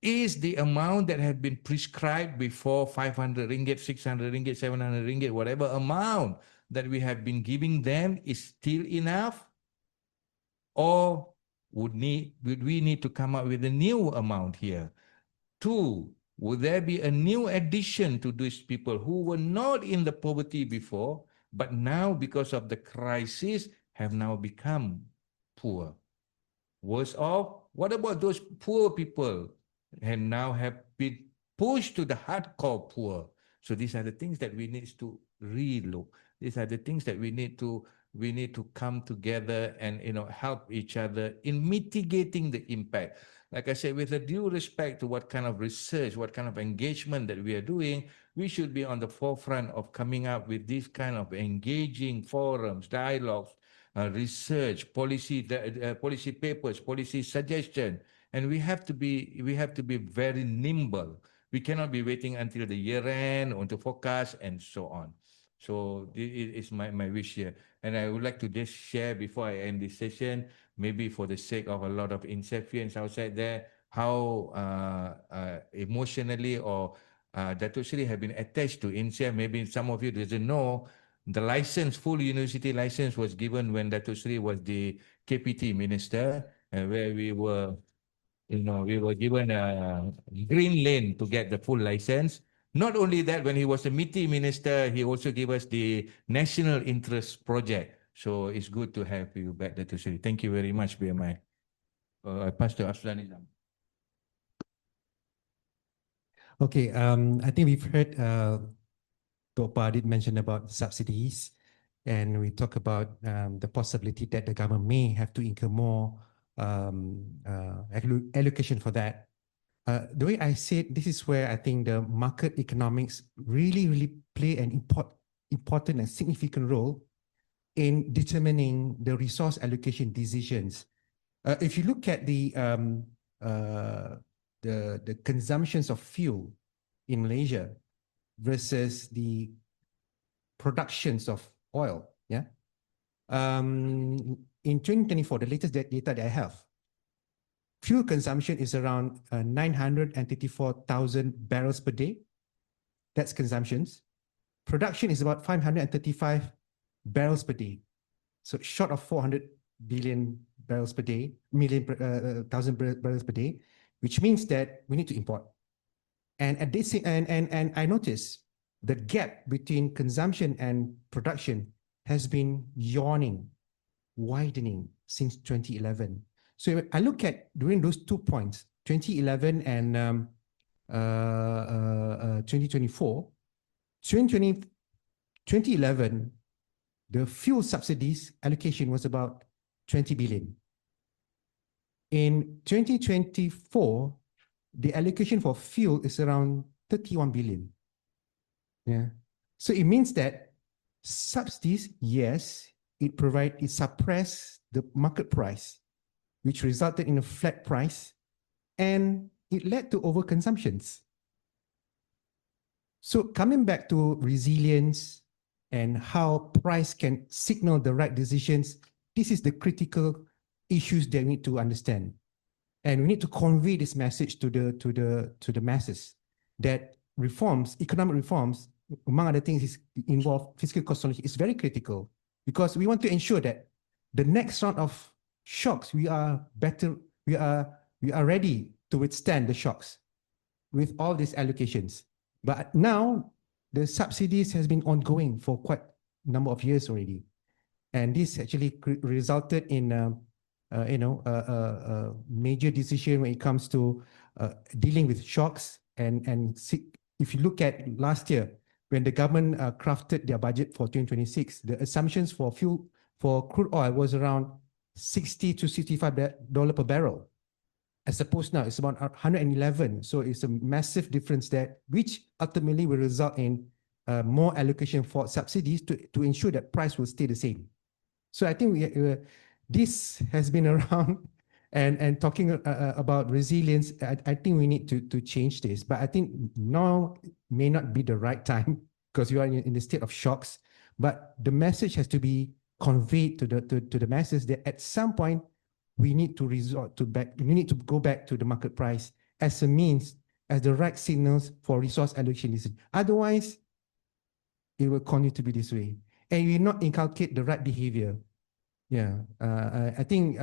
Is the amount that had been prescribed before 500 ringgit, 600 ringgit, 700 ringgit, whatever amount that we have been giving them is still enough? Or would we need to come up with a new amount here? Two, would there be a new addition to these people who were not in the poverty before, but now because of the crisis have now become poor? Worse off, what about those poor people and now have been pushed to the hardcore poor? So these are the things that we need to relook. These are the things that we need to come together and help each other in mitigating the impact. Like I said, with a due respect to what kind of research, what kind of engagement that we are doing, we should be on the forefront of coming up with these kind of engaging forums, dialogues, research, policy papers, policy suggestion, and we have to be very nimble. We cannot be waiting until the year end or to forecast and so on. So this is my wish here, and I would like to just share before I end this session, maybe for the sake of a lot of INCEIFians outside there, how emotionally or Dato Sri have been attached to INCEIF. Maybe some of you doesn't know. The license, full university license, was given when Dato Sri was the KPT minister, where we were given a green lane to get the full license. Not only that, when he was a MITI minister, he also gave us the national interest project. So it's good to have you back, Dato Sri. Thank you very much, BMI. I pass to Afzanizam. Okay, I think we've heard Dr. did mention about subsidies, and we talk about the possibility that the government may have to incur more allocation for that. The way I say it, this is where I think the market economics really play an important and significant role in determining the resource allocation decisions. If you look at the consumptions of fuel in Malaysia versus the productions of oil, in 2024, the latest data that I have, fuel consumption is around 934,000 barrels per day. That's consumptions. Production is about 535 barrels per day. So short of 400 billion barrels per day, thousand barrels per day, which means that we need to import. And at this, and I notice the gap between consumption and production has been widening since 2011. So I look at during those 2 points, 2011 and 2024, 2011, the fuel subsidies allocation was about 20 billion. In 2024, the allocation for fuel is around 31 billion. Yeah. So it means that subsidies, yes, it suppressed the market price, which resulted in a flat price, and it led to overconsumptions. So coming back to resilience and how price can signal the right decisions, this is the critical issues that we need to understand. And we need to convey this message to the masses that reforms, economic reforms, among other things, involve fiscal consolidation. It's very critical because we want to ensure that the next round of shocks, we are ready to withstand the shocks with all these allocations. But now the subsidies has been ongoing for quite a number of years already, and this actually resulted in a major decision when it comes to dealing with shocks. And if you look at last year, when the government crafted their budget for 2026, the assumptions for crude oil was around $60 to $65 per barrel. As opposed now, it's about 111. So it's a massive difference there, which ultimately will result in more allocation for subsidies to ensure that price will stay the same. So I think this has been around and talking about resilience. I think we need to change this, but I think now may not be the right time because you are in the state of shocks. But the message has to be conveyed to the masses that at some point we need to we need to go back to the market price as a means, as the right signals for resource allocation. Otherwise, it will continue to be this way, and we will not inculcate the right behavior. Yeah, I think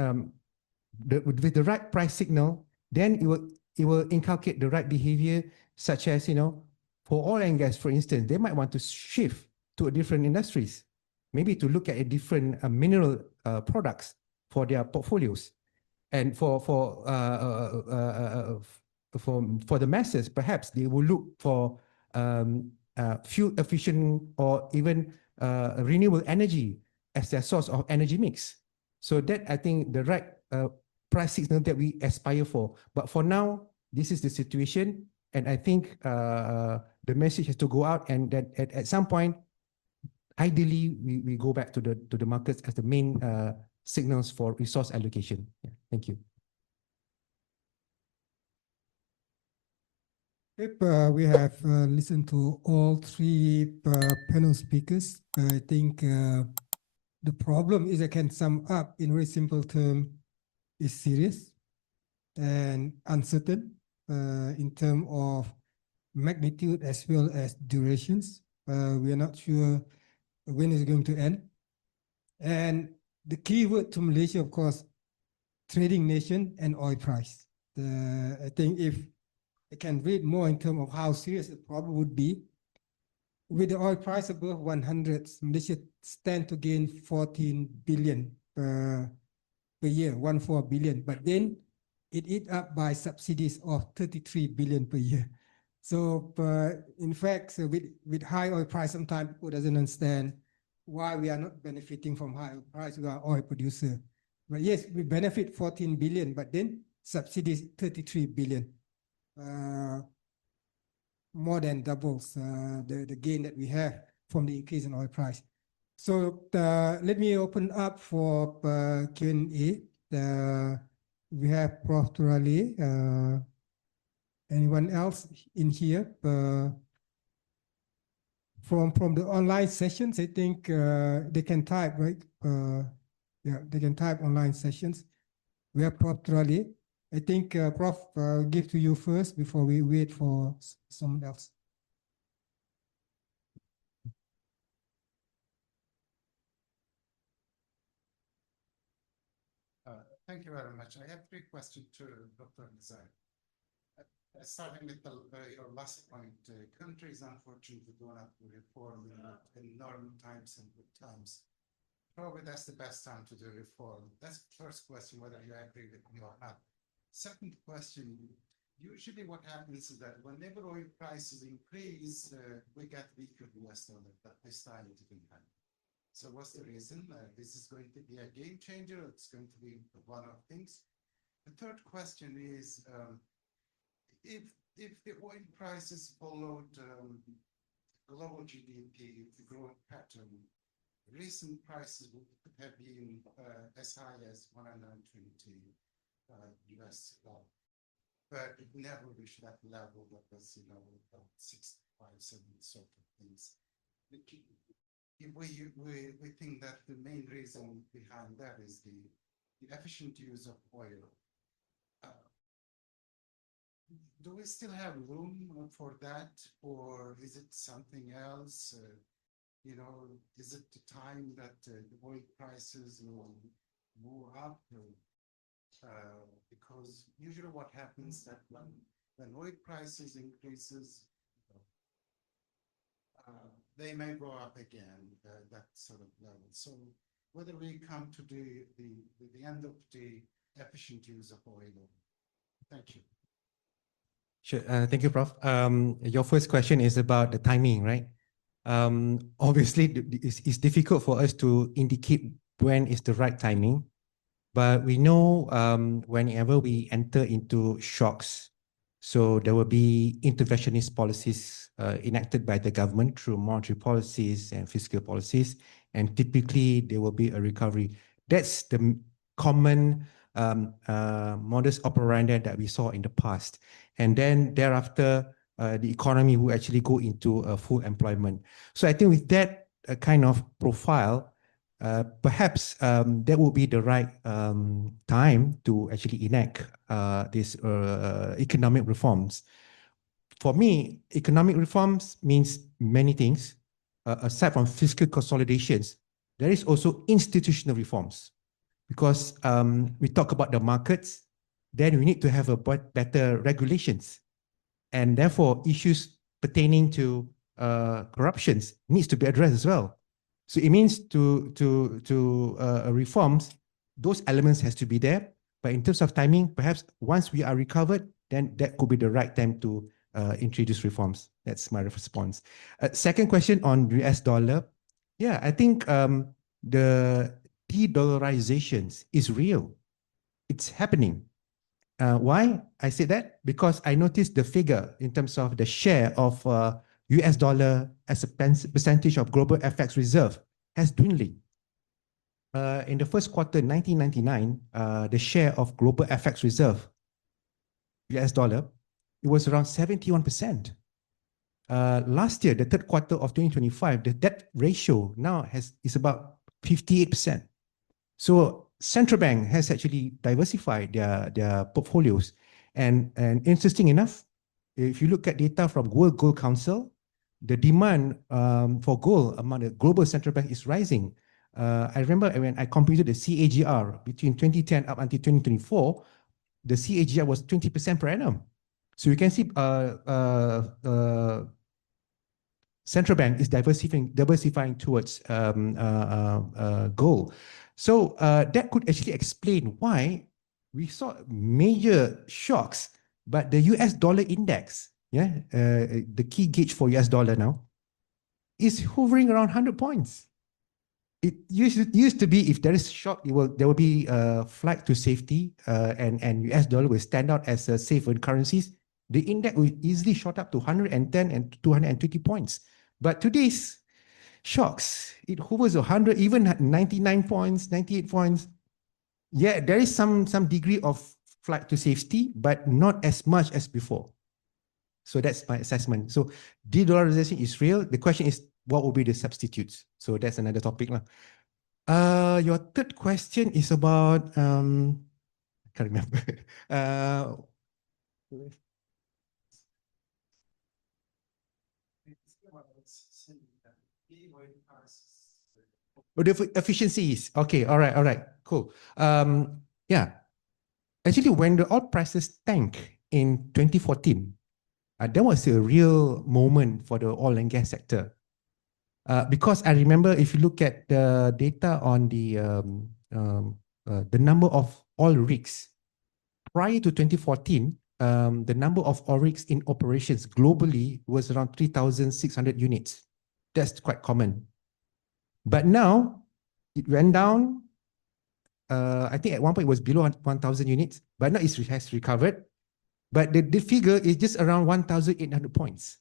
with the right price signal, then it will inculcate the right behavior, such as, you know, for oil and gas, for instance, they might want to shift to different industries, maybe to look at a different mineral products for their portfolios, and for the masses, perhaps they will look for fuel efficient or even renewable energy as their source of energy mix. So that, I think, the right price signal that we aspire for. But for now, this is the situation, and I think the message has to go out, and that at some point, ideally, we go back to the markets as the main signals for resource allocation. Yeah, thank you. Yep, we have listened to all three panel speakers. I think the problem is, I can sum up in very simple terms, is serious and uncertain in terms of magnitude as well as durations. We are not sure when it's going to end. And the key word to Malaysia, of course, trading nation and oil price. I think if I can read more in terms of how serious the problem would be, with the oil price above 100, Malaysia stand to gain 14 billion per year, 14 billion. But then it eat up by subsidies of 33 billion per year. So in fact, with high oil price, sometimes people doesn't understand why we are not benefiting from high oil price. We are oil producer. But yes, we benefit 14 billion, but then subsidies 33 billion. More than doubles the gain that we have from the increase in oil price. So let me open up for Q&A. We have Prof. Turali. Anyone else in here? From the online sessions, I think they can type, right? Yeah, they can type online sessions. We have Prof. Turali. I think, Prof, give to you first before we wait for someone else. Thank you very much. I have three questions to Dr. Nizar. Starting with your last point, countries unfortunately do not reform in normal times and good times. Probably that's the best time to do reform. That's the first question, whether you agree with me or not. Second question, usually what happens is that whenever oil prices increase, we get weaker US dollar, but this time it didn't happen. So what's the reason? This is going to be a game changer, or it's going to be one of things? The third question is, if the oil prices followed global GDP, the growth pattern, recent prices would have been as high as 120 US dollar, but it never reached that level that was, you know, about 65, 70 sort of things. If we think that the main reason behind that is the efficient use of oil. Do we still have room for that, or is it something else? You know, is it the time that the oil prices will move up? Because usually what happens that when oil prices increases, they may go up again, that sort of level. So whether we come to the end of the efficient use of oil. Thank you. Sure. Thank you, Prof. Your first question is about the timing, right? Obviously, it's difficult for us to indicate when is the right timing. But we know whenever we enter into shocks, so there will be interventionist policies enacted by the government through monetary policies and fiscal policies, and typically there will be a recovery. That's the common modus operandi that we saw in the past. And then thereafter, the economy will actually go into full employment. So I think with that kind of profile, perhaps that will be the right time to actually enact these economic reforms. For me, economic reforms means many things. Aside from fiscal consolidations, there is also institutional reforms. Because we talk about the markets, then we need to have a better regulations. And therefore, issues pertaining to corruptions needs to be addressed as well. So it means to reforms, those elements has to be there. But in terms of timing, perhaps once we are recovered, then that could be the right time to introduce reforms. That's my response. Second question on US dollar. Yeah, I think the de-dollarizations is real. It's happening. Why I say that? Because I noticed the figure in terms of the share of US dollar as a percentage of global FX reserve has dwindling. In the first quarter 1999, the share of global FX reserve, US dollar, it was around 71%. Last year, the third quarter of 2025, the debt ratio now is about 58%. So central bank has actually diversified their portfolios. And interesting enough, if you look at data from World Gold Council, the demand for gold among the global central bank is rising. I remember when I computed the CAGR between 2010 up until 2024, the CAGR was 20% per annum. So you can see central bank is diversifying towards gold. So that could actually explain why we saw major shocks, but the US dollar index, the key gauge for US dollar now, is hovering around 100 points. It used to be if there is shock, there will be a flight to safety, and US dollar will stand out as a safer currencies. The index will easily shot up to 110 and 220 points. But today's shocks, it hovers 100, even 99 points, 98 points. Yeah, there is some degree of flight to safety, but not as much as before. So that's my assessment. So de-dollarization is real. The question is, what will be the substitutes? So that's another topic. Your third question is about, I can't remember. The efficiencies. Okay, all right, cool. Yeah, actually, when the oil prices tanked in 2014, that was a real moment for the oil and gas sector. Because I remember, if you look at the data on the number of oil rigs prior to 2014, the number of oil rigs in operations globally was around 3,600 units. That's quite common. But now it went down. I think at one point it was below 1,000 units, but now it has recovered. But the figure is just around 1,800 points.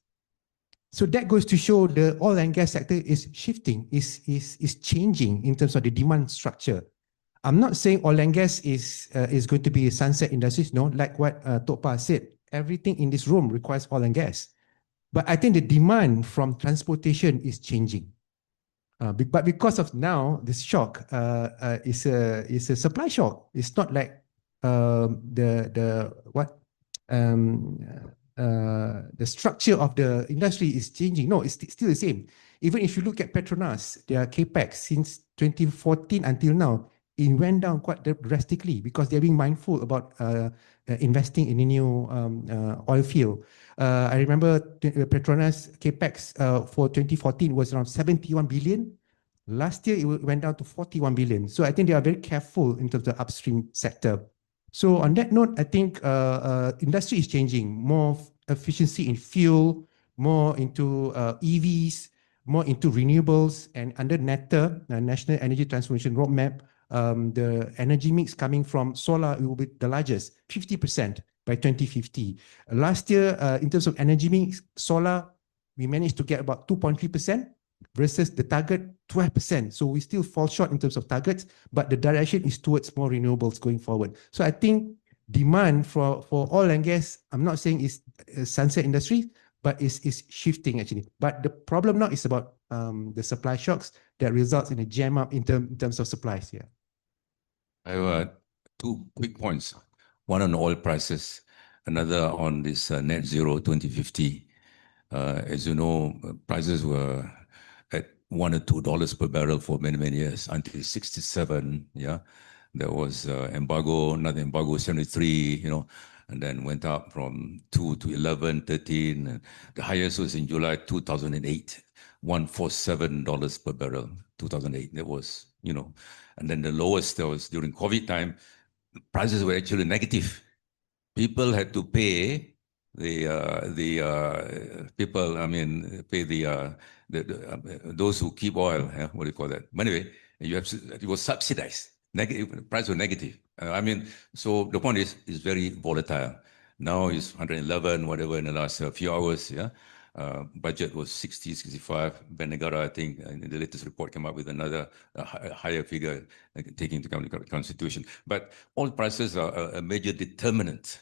So that goes to show the oil and gas sector is shifting, is changing in terms of the demand structure. I'm not saying oil and gas is going to be a sunset industries. No, like what Topa said, everything in this room requires oil and gas. But I think the demand from transportation is changing. But because of now, this shock is a supply shock. It's not like the structure of the industry is changing. No, it's still the same. Even if you look at Petronas, their capex since 2014 until now, it went down quite drastically because they're being mindful about investing in a new oil field. I remember Petronas capex for 2014 was around 71 billion. Last year, it went down to 41 billion. So I think they are very careful in terms of the upstream sector. So on that note, I think industry is changing, more efficiency in fuel, more into EVs, more into renewables, and under NETA, National Energy Transformation Roadmap, the energy mix coming from solar will be the largest, 50% by 2050. Last year, in terms of energy mix, solar, we managed to get about 2.3% versus the target 12%. So we still fall short in terms of targets, but the direction is towards more renewables going forward. So I think demand for oil and gas, I'm not saying it's a sunset industry, but it's shifting actually. But the problem now is about the supply shocks that results in a jam up in terms of supplies here. I have two quick points. One on oil prices, another on this net zero 2050. As you know, prices were at $1 or $2 per barrel for many, many years until 67. Yeah, there was embargo, another embargo 73. And then went up from 2 to 11, 13. And the highest was in July 2008, $147 per barrel. 2008. That was, and then the lowest that was during COVID time. Prices were actually negative. People had to pay those who keep oil. What do you call that? But anyway, it was subsidized. Negative price was negative. So the point is very volatile. Now it's 111, whatever in the last few hours. Yeah, budget was 60, 65. Benegara, I think, in the latest report came up with another higher figure, taking into account the constitution. But oil prices are a major determinant.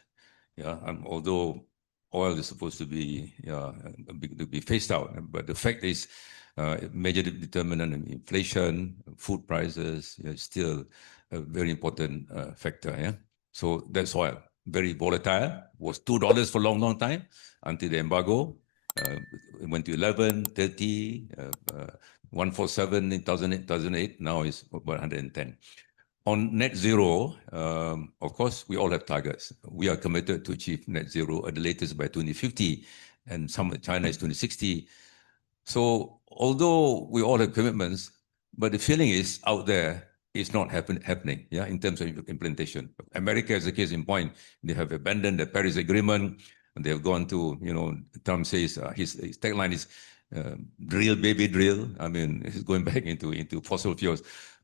Yeah, although oil is supposed to be phased out, but the fact is, major determinant in inflation, food prices, still a very important factor. Yeah, so that's oil. Very volatile. Was $2 for a long, long time until the embargo. It went to 11, 30, 147 in 2008. Now it's about 110. On net zero, of course, we all have targets. We are committed to achieve net zero at the latest by 2050, and China is 2060. So although we all have commitments, but the feeling is out there, it's not happening. Yeah, in terms of implementation. America is a case in point. They have abandoned the Paris Agreement, and they have gone to, Trump says his tagline is drill, baby, drill. He's going back into fossil fuels.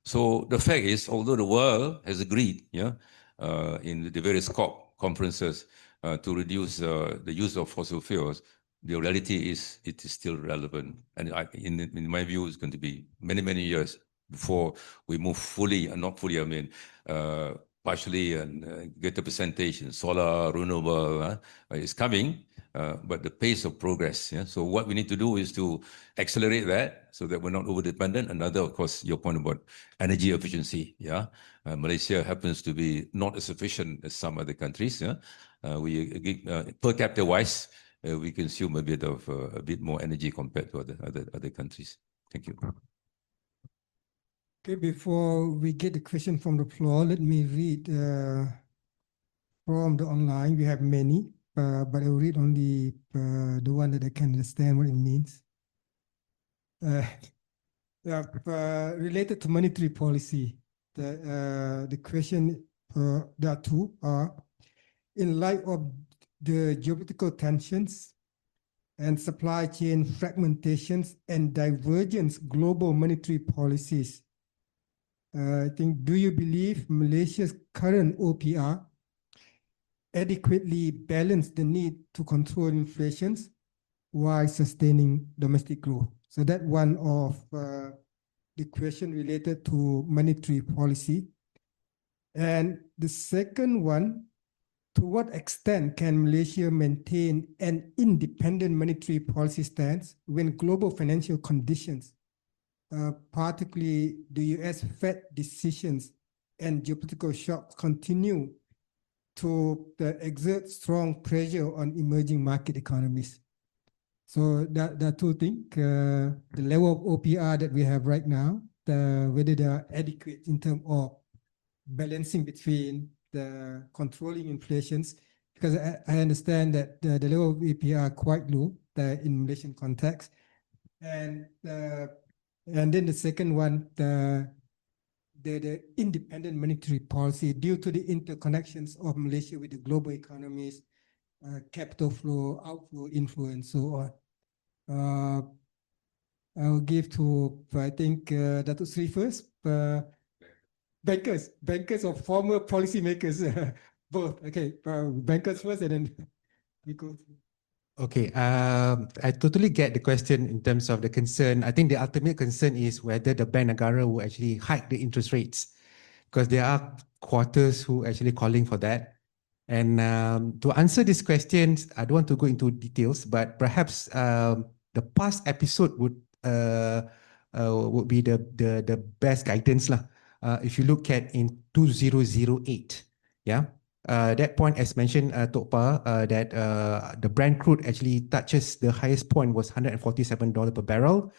So the fact is, although the world has agreed, in the various COP conferences to reduce the use of fossil fuels, the reality is it is still relevant. And in my view, it's going to be many, many years before we move fully, and not fully, partially and greater percentage in solar, renewable is coming. But the pace of progress. Yeah? So what we need to do is to accelerate that so that we're not over-dependent. Another, of course, your point about energy efficiency. Yeah, Malaysia happens to be not as efficient as some other countries. Yeah, we per capita wise, we consume a bit more energy compared to other countries. Thank you. Okay, before we get the question from the floor, let me read from the online. We have many. But I will read only the one that I can understand what it means. Related to monetary policy, the question, there are two. In light of the geopolitical tensions and supply chain fragmentations and divergence global monetary policies, I think, do you believe Malaysia's current OPR adequately balance the need to control inflations while sustaining domestic growth? So that one of the question related to monetary policy. And the second one, to what extent can Malaysia maintain an independent monetary policy stance when global financial conditions, particularly the US Fed decisions and geopolitical shocks, continue to exert strong pressure on emerging market economies? So there are two things. The level of OPR that we have right now, whether they are adequate in terms of balancing between the controlling inflations, because I understand that the level of OPR are quite low in Malaysian context. And then the second one, the independent monetary policy due to the interconnections of Malaysia with the global economies, capital flow, outflow, inflow, and so on. I will give to, I think, Dato Sri first. bankers or former policymakers, both. Okay, bankers first, and then we go. Okay, I totally get the question in terms of the concern. I think the ultimate concern is whether the Bank Negara will actually hike the interest rates, because there are quarters who actually calling for that. And to answer these questions, I don't want to go into details, but perhaps the past episode would be the best guidance lah. If you look at in 2008, yeah. That point, as mentioned, Tokpa, that the Brent crude actually touches the highest point was $147 per barrel.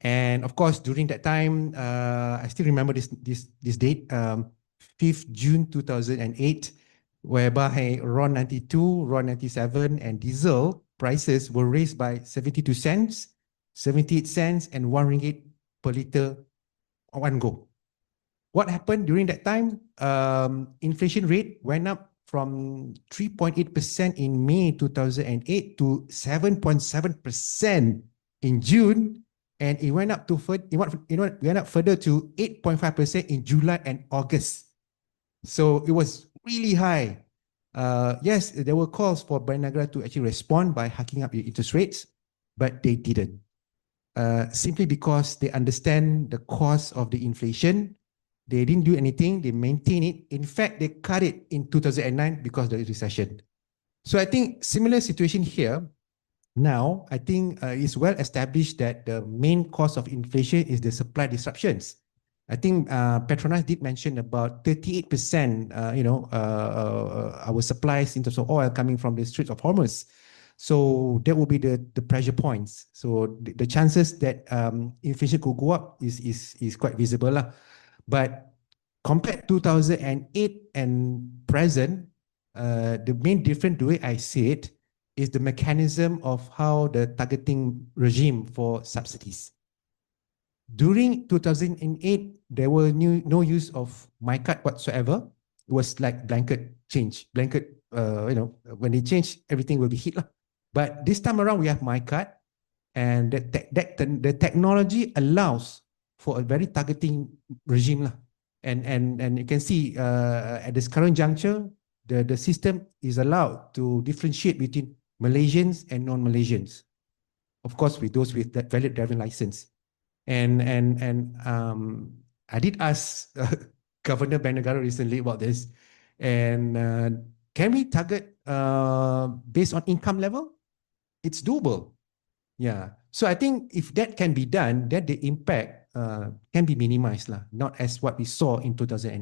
And of course, during that time, I still remember this date, 5th June 2008, whereby RON 92, RON 97, and diesel prices were raised by 72 cents, 78 cents, and RM1 per liter on one go. What happened during that time? Inflation rate went up from 3.8% in May 2008 to 7.7% in June, and it went up further to 8.5% in July and August. So it was really high. Yes, there were calls for Bank Negara to actually respond by hiking up the interest rates, but they didn't. Simply because they understand the cost of the inflation. They didn't do anything. They maintained it. In fact, they cut it in 2009 because of the recession. So I think similar situation here. Now, I think it's well established that the main cause of inflation is the supply disruptions. I think Petronas did mention about 38%, our supplies in terms of oil coming from the Straits of Hormuz. So that will be the pressure points. So the chances that inflation could go up is quite visible lah. But compared 2008 and present, the main difference, the way I see it, is the mechanism of how the targeting regime for subsidies. During 2008, there were no use of MyCard whatsoever. It was like blanket change, when they change, everything will be hit lah. But this time around, we have MyCard, and the technology allows for a very targeting regime lah. And you can see at this current juncture, the system is allowed to differentiate between Malaysians and non-Malaysians. Of course, with those with that valid driving license. And I did ask Governor Bank Negara recently about this. And can we target based on income level? It's doable. Yeah. So I think if that can be done, then the impact can be minimized lah, not as what we saw in 2008.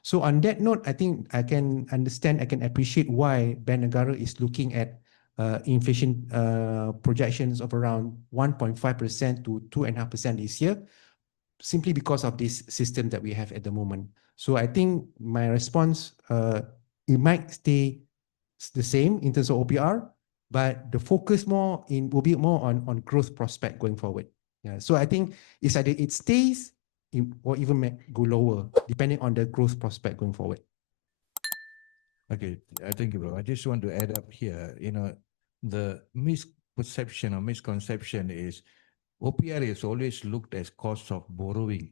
So on that note, I think I can understand, I can appreciate why Bank Negara is looking at inflation projections of around 1.5% to 2.5% this year, simply because of this system that we have at the moment. So I think my response, it might stay the same in terms of OPR, but the focus will be more on growth prospect going forward. Yeah. So I think it's either it stays or even may go lower, depending on the growth prospect going forward. Okay, thank you, bro. I just want to add up here, the misperception or misconception is OPR is always looked as cost of borrowing,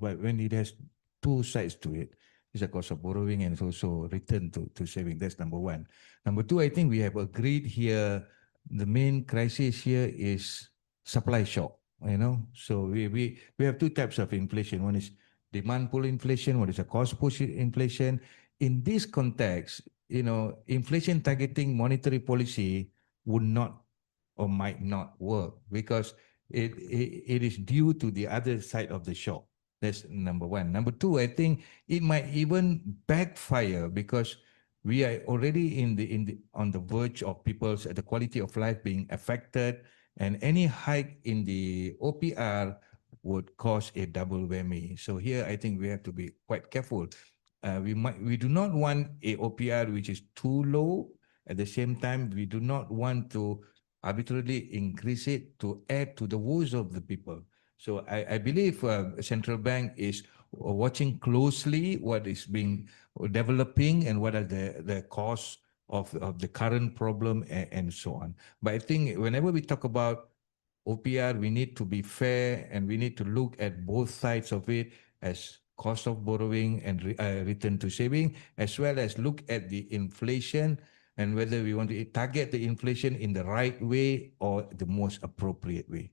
but when it has two sides to it, it's a cost of borrowing and it's also return to saving. That's number one. Number two, I think we have agreed here, the main crisis here is supply shock, So we have two types of inflation. One is demand pull inflation, one is a cost push inflation. In this context, inflation targeting monetary policy would not or might not work because it is due to the other side of the shock. That's number one. Number two, I think it might even backfire because we are already on the verge of people's the quality of life being affected, and any hike in the OPR would cause a double whammy. So here, I think we have to be quite careful. We do not want a OPR which is too low. At the same time, we do not want to arbitrarily increase it to add to the woes of the people. So I believe central bank is watching closely what is being developing and what are the cause of the current problem and so on. But I think whenever we talk about OPR, we need to be fair and we need to look at both sides of it as cost of borrowing and return to saving, as well as look at the inflation and whether we want to target the inflation in the right way or the most appropriate way.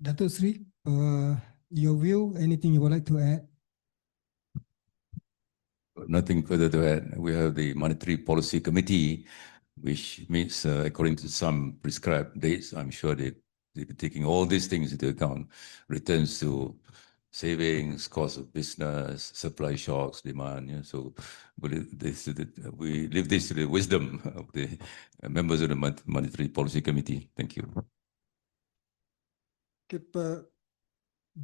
Dato Sri, your view, anything you would like to add? Nothing further to add. We have the Monetary Policy Committee, which meets according to some prescribed dates. I'm sure they'll be taking all these things into account, returns to savings, cost of business, supply shocks, demand. Yeah. So we leave this to the wisdom of the members of the Monetary Policy Committee. Thank you. Okay,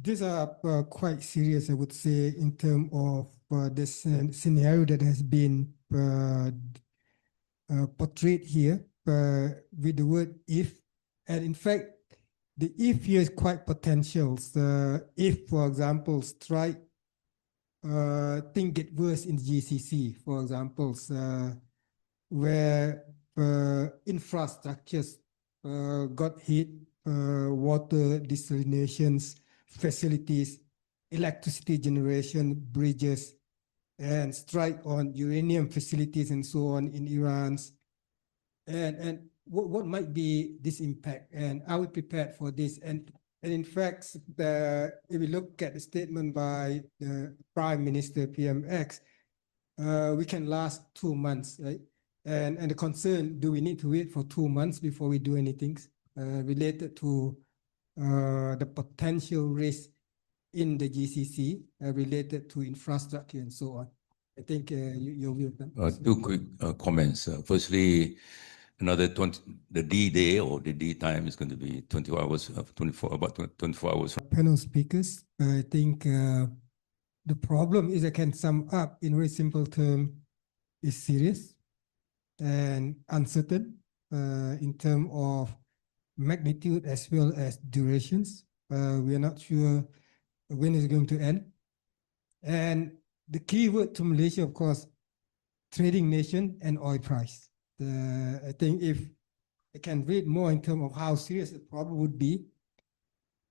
these are quite serious, I would say, in terms of this scenario that has been portrayed here with the word if. And in fact, the if here is quite potential. If, for example, strike, things get worse in GCC, for example, where infrastructures got hit, water desalinations, facilities, electricity generation, bridges, and strike on uranium facilities and so on in Iran. And what might be this impact? And are we prepared for this? And in fact, if we look at the statement by the Prime Minister PMX, we can last 2 months, right? And the concern, do we need to wait for 2 months before we do anything related to the potential risk in the GCC related to infrastructure and so on? I think your view. Two quick comments. Firstly, another 20, the D day or the D time is going to be 24 hours, about 24 hours. Panel speakers, I think the problem is, I can sum up in very simple term, is serious and uncertain in terms of magnitude as well as durations. We are not sure when it's going to end. And the key word to Malaysia, of course, trading nation and oil price. I think if I can read more in terms of how serious the problem would be,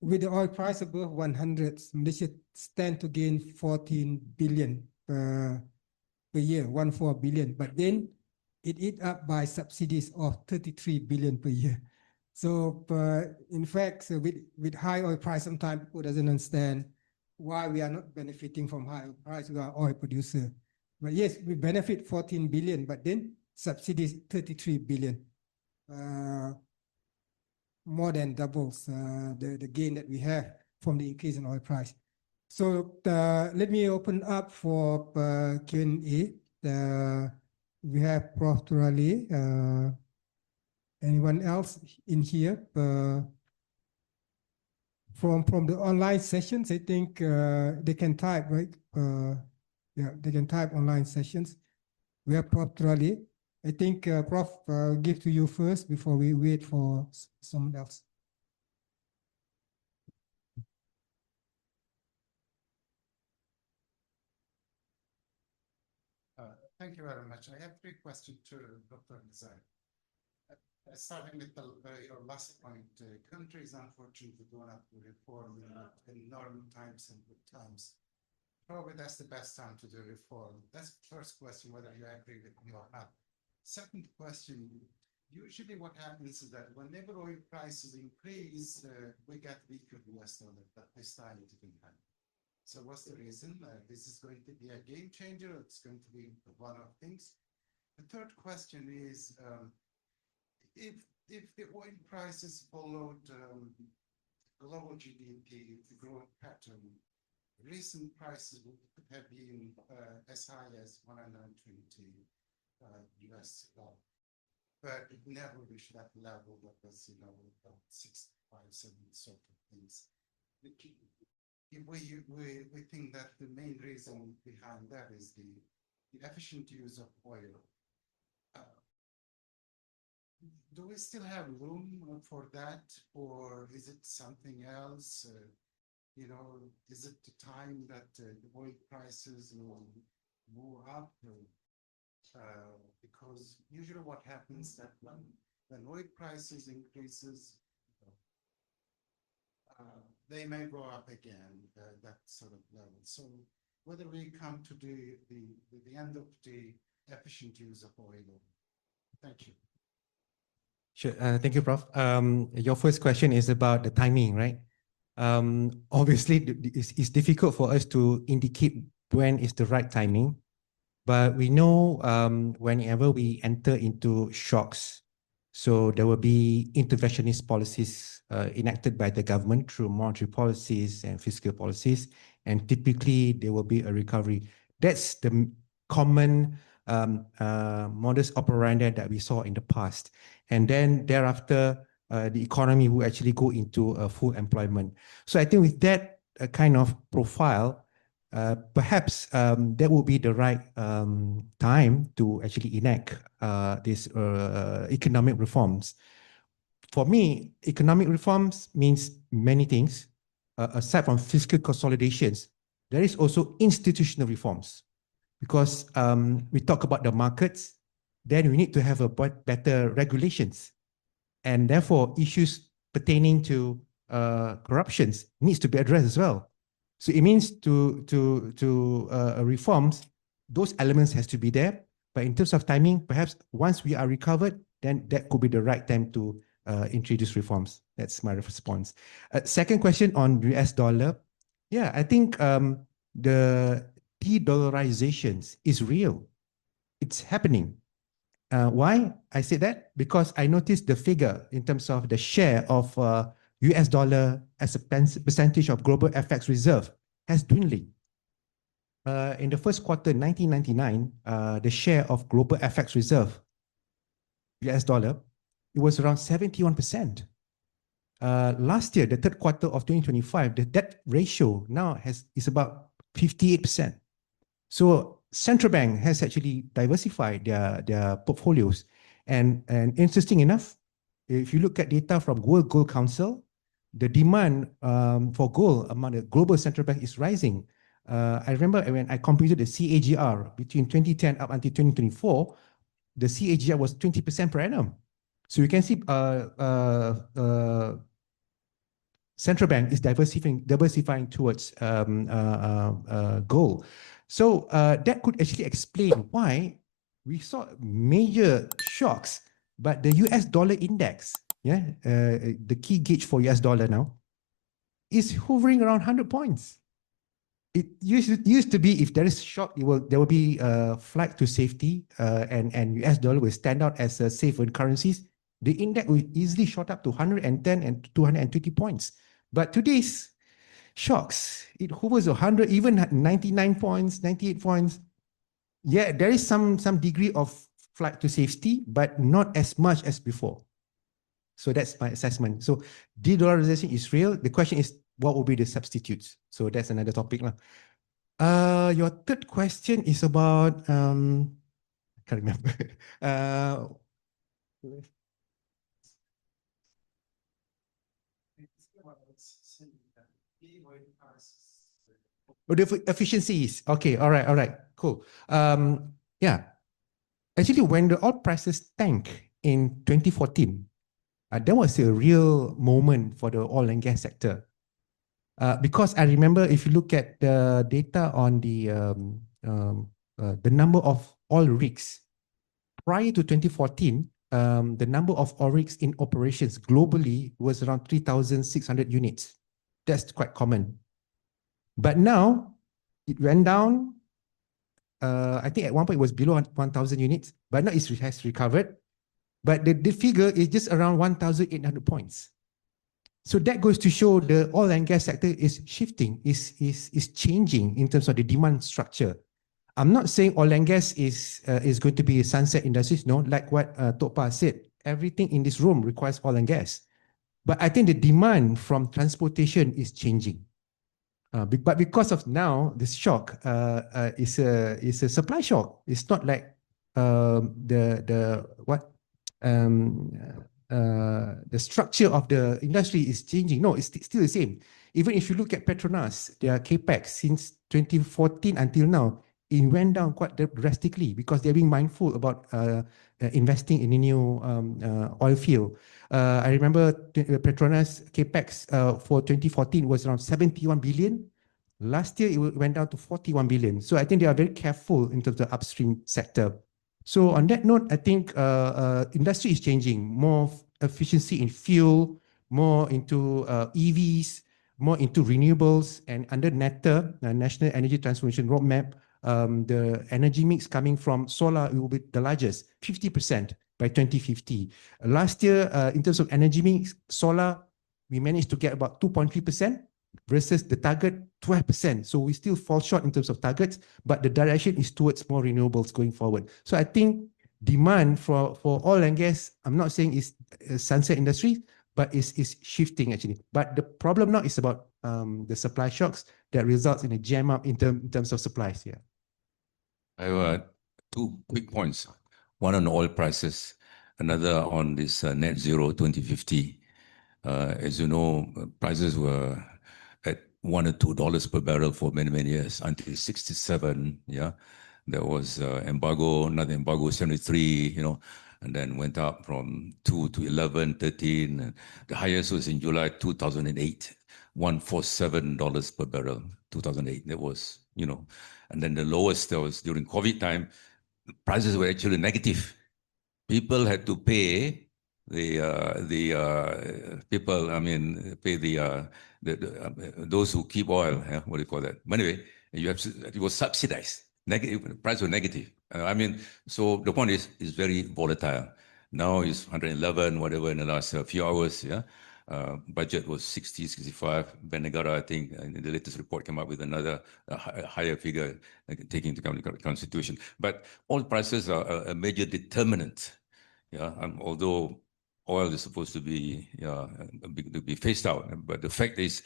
with the oil price above 100, Malaysia stand to gain 14 billion per year, 14 billion. But then it eat up by subsidies of 33 billion per year. So in fact, with high oil price, sometimes people doesn't understand why we are not benefiting from high oil price. We are oil producer. But yes, we benefit 14 billion, but then subsidies 33 billion. More than doubles the gain that we have from the increase in oil price. So let me open up for Q&A. We have Prof. Turali. Anyone else in here? From the online sessions, I think they can type, right? Yeah, they can type online sessions. We have Prof. Turali. I think, Prof, give to you first before we wait for someone else. Thank you very much. I have 3 questions to Dr. Nizam. Starting with your last point, countries unfortunately do not reform in normal times and good times. Probably that's the best time to do reform. That's the first question, whether you agree with me or not. Second question, usually what happens is that whenever oil prices increase, we get weaker US dollar, but this time it didn't happen. So what's the reason? This is going to be a game changer. It's going to be one of things. The third question is, if the oil prices followed global GDP growth pattern, recent prices could have been as high as 120 US dollar, but it never reached that level that was, about 65, 70 sort of things. If we think that the main reason behind that is the efficient use of oil, do we still have room for that, or is it something else? Is it the time that the oil prices will move up? Because usually what happens that when oil prices increases, they may go up again, that sort of level. So whether we come to the end of the efficient use of oil. Thank you. Sure. Thank you, Prof. Your first question is about the timing, right? Obviously, it's difficult for us to indicate when is the right timing, but we know whenever we enter into shocks, so there will be interventionist policies enacted by the government through monetary policies and fiscal policies, and typically there will be a recovery. That's the common modus operandi that we saw in the past. And then thereafter, the economy will actually go into full employment. So I think with that kind of profile, perhaps that will be the right time to actually enact these economic reforms. For me, economic reforms means many things. Aside from fiscal consolidations, there is also institutional reforms. Because we talk about the markets, then we need to have a better regulations. And therefore, issues pertaining to corruptions needs to be addressed as well. So it means to reforms, those elements has to be there. But in terms of timing, perhaps once we are recovered, then that could be the right time to introduce reforms. That's my response. Second question on US dollar. Yeah, I think the de-dollarizations is real. It's happening. Why I say that? Because I noticed the figure in terms of the share of US dollar as a percentage of global FX reserve has dwindling. In the first quarter 1999, the share of global FX reserve, US dollar, it was around 71%. Last year, the third quarter of 2025, that ratio now is about 58%. So central bank has actually diversified their portfolios. And interesting enough, if you look at data from World Gold Council, the demand for gold among the global central bank is rising. I remember when I computed the CAGR between 2010 up until 2024, the CAGR was 20% per annum. So you can see central bank is diversifying towards gold. So that could actually explain why we saw major shocks, but the US dollar index, the key gauge for US dollar now, is hovering around 100 points. It used to be if there is shock, there will be a flight to safety, and US dollar will stand out as a safer currencies. The index will easily shot up to 110 and 220 points. But today's shocks, it hovers 100, even 99 points, 98 points. Yeah, there is some degree of flight to safety, but not as much as before. So that's my assessment. So de-dollarization is real. The question is, what will be the substitutes? So that's another topic. Your third question is about, I can't remember. The efficiencies. Okay, all right, cool. Yeah, actually, when the oil prices tanked in 2014, that was a real moment for the oil and gas sector. Because I remember, if you look at the data on the number of oil rigs prior to 2014, the number of oil rigs in operations globally was around 3,600 units. That's quite common. But now it went down. I think at one point it was below 1,000 units, but now it has recovered. But the figure is just around 1,800 points. So that goes to show the oil and gas sector is shifting, is changing in terms of the demand structure. I'm not saying oil and gas is going to be a sunset industries. No, like what Tokpa said, everything in this room requires oil and gas. But I think the demand from transportation is changing. But because of now, this shock is a supply shock. It's not like the structure of the industry is changing. No, it's still the same. Even if you look at Petronas, their capex since 2014 until now, it went down quite drastically because they're being mindful about investing in a new oil field. I remember Petronas capex for 2014 was around 71 billion. Last year, it went down to 41 billion. So I think they are very careful in terms of the upstream sector. So on that note, I think industry is changing, more efficiency in fuel, more into EVs, more into renewables, and under NETA, National Energy Transformation Roadmap, the energy mix coming from solar will be the largest, 50% by 2050. Last year, in terms of energy mix, solar, we managed to get about 2.3% versus the target 12%. So we still fall short in terms of targets, but the direction is towards more renewables going forward. So I think demand for oil and gas, I'm not saying it's sunset industry, but it's shifting actually. But the problem now is about the supply shocks that results in a jam up in terms of supplies. Yeah. I have two quick points. One on oil prices, another on this net zero 2050. As you know, prices were at $1 or $2 per barrel for many, many years until 67. Yeah, there was embargo, another embargo 73. And then went up from 2 to 11, 13. The highest was in July 2008, $147 per barrel. 2008. That was, and then the lowest that was during COVID time. Prices were actually negative. People had to pay those who keep oil. What do you call that? But anyway, it was subsidized. Negative price was negative. So the point is very volatile. Now it's 111, whatever in the last few hours. Yeah, budget was 60, 65. Benegara, I think, in the latest report came up with another higher figure, taking into account the constitution. But oil prices are a major determinant. Yeah, although oil is supposed to be phased out, but the fact is,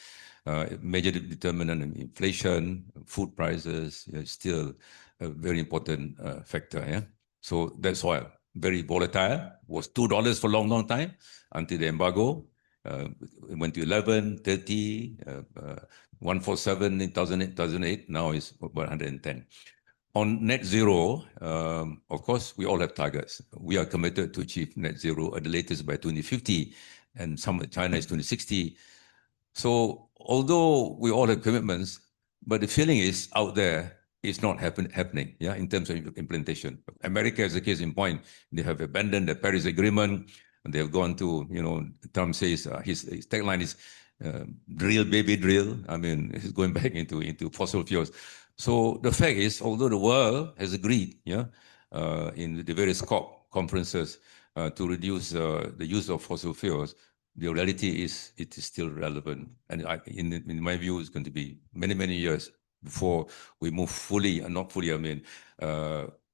major determinant in inflation, food prices, still a very important factor. Yeah, so that's oil. Very volatile. Was $2 for a long, long time until the embargo. It went to 11, 30, 147 in 2008. Now it's about 110. On net zero, of course, we all have targets. We are committed to achieve net zero at the latest by 2050, and China is 2060. So although we all have commitments, but the feeling is out there, it's not happening. Yeah, in terms of implementation. America is a case in point. They have abandoned the Paris Agreement, and they have gone to, Trump says his tagline is drill, baby, drill. He's going back into fossil fuels. So the fact is, although the world has agreed, in the various COP conferences to reduce the use of fossil fuels, the reality is it is still relevant. And in my view, it's going to be many, many years before we move fully, and not fully,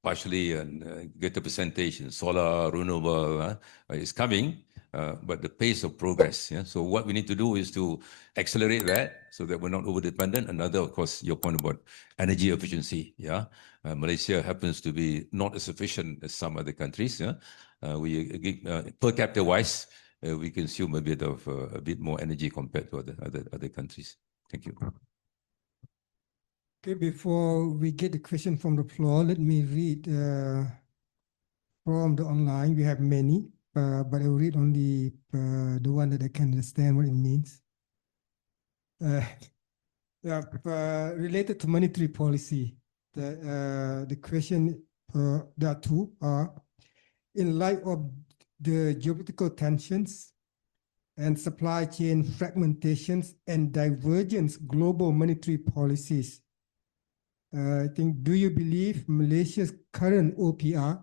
partially and greater percentage in solar, renewable is coming. But the pace of progress. Yeah? So what we need to do is to accelerate that so that we're not over-dependent. Another, of course, your point about energy efficiency. Yeah, Malaysia happens to be not as efficient as some other countries. Yeah, we per capita wise, we consume a bit more energy compared to other countries. Thank you. Okay, before we get the question from the floor, let me read from the online. We have many. But I will read only the one that I can understand what it means. Related to monetary policy, the question, there are two. In light of the geopolitical tensions and supply chain fragmentations and divergence global monetary policies, I think, do you believe Malaysia's current OPR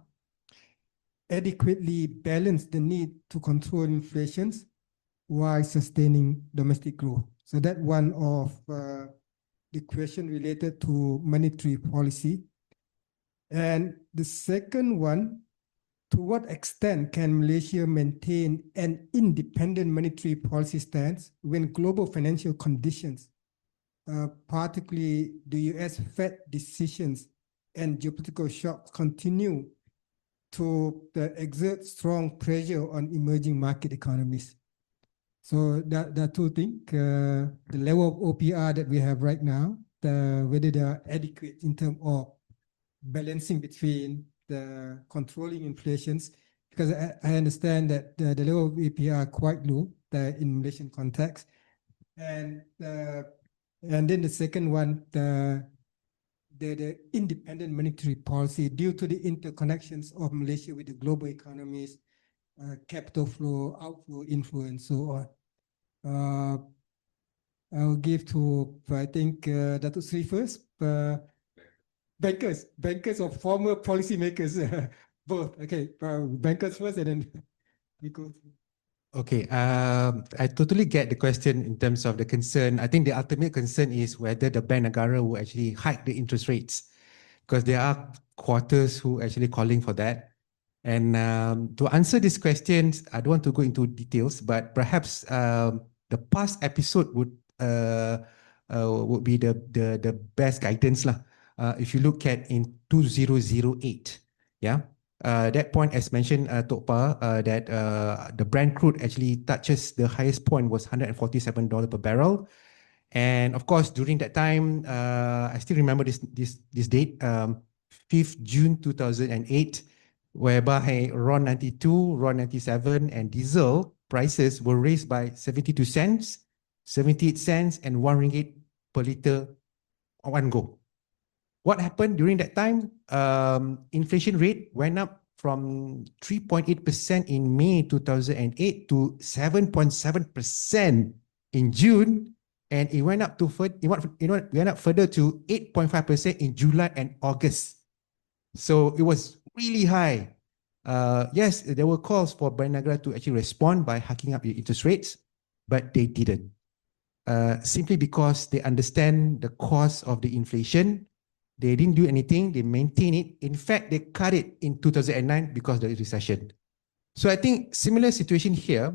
adequately balance the need to control inflations while sustaining domestic growth? So that one of the question related to monetary policy. And the second one, to what extent can Malaysia maintain an independent monetary policy stance when global financial conditions, particularly the US Fed decisions and geopolitical shocks, continue to exert strong pressure on emerging market economies? So that are two things. The level of OPR that we have right now, whether they are adequate in terms of balancing between the controlling inflations because I understand that the level of APR are quite low in Malaysian context. And then the second one, the independent monetary policy due to the interconnections of Malaysia with the global economies, capital flow, outflow, inflow, and so on. I'll give to, I think, Dato Sri first. Bankers or former policymakers, both. Okay, bankers first, and then we go. Okay, I totally get the question in terms of the concern. I think the ultimate concern is whether the Bank Negara will actually hike the interest rates, because there are quarters who actually calling for that. And to answer these questions, I don't want to go into details, but perhaps the past episode would be the best guidance lah. If you look at in 2008, yeah, that point as mentioned, Tokpa, that the Brent crude actually touches the highest point was $147 per barrel. And of course, during that time, I still remember this date, 5th June 2008, whereby RON 92, RON 97, and diesel prices were raised by 72 cents, 78 cents, and 1 ringgit per liter on one go. What happened during that time? Inflation rate went up from 3.8% in May 2008 to 7.7% in June, and it went up further to 8.5% in July and August. So it was really high. Yes, there were calls for Bank Negara to actually respond by hiking up the interest rates, but they didn't. Simply because they understand the cost of the inflation. They didn't do anything, they maintained it. In fact, they cut it in 2009 because of the recession. So I think similar situation here.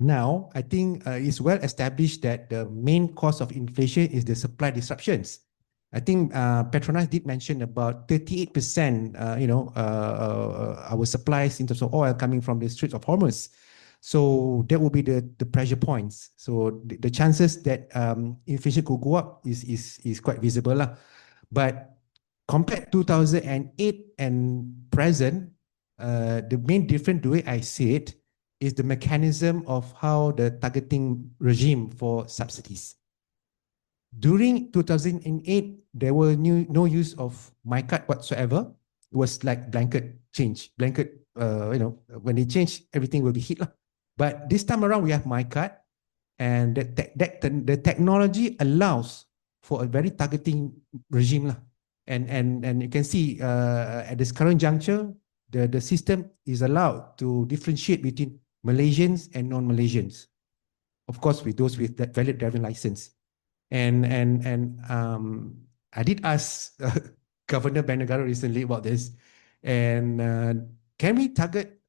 Now, I think it's well established that the main cause of inflation is the supply disruptions. I think Petronas did mention about 38%, our supplies in terms of oil coming from the Straits of Hormuz. So that will be the pressure points. So the chances that inflation could go up is quite visible lah. But compared 2008 and present, the main difference, the way I see it, is the mechanism of how the targeting regime for subsidies. During 2008, there were no use of my card whatsoever. It was like blanket change, when they change, everything will be hit lah. But this time around, we have my card, and the technology allows for a very targeting regime lah. And you can see at this current juncture, the system is allowed to differentiate between Malaysians and non-Malaysians. Of course, with those with that valid driving license. And I did ask Governor Bank Negara recently about this. And can we target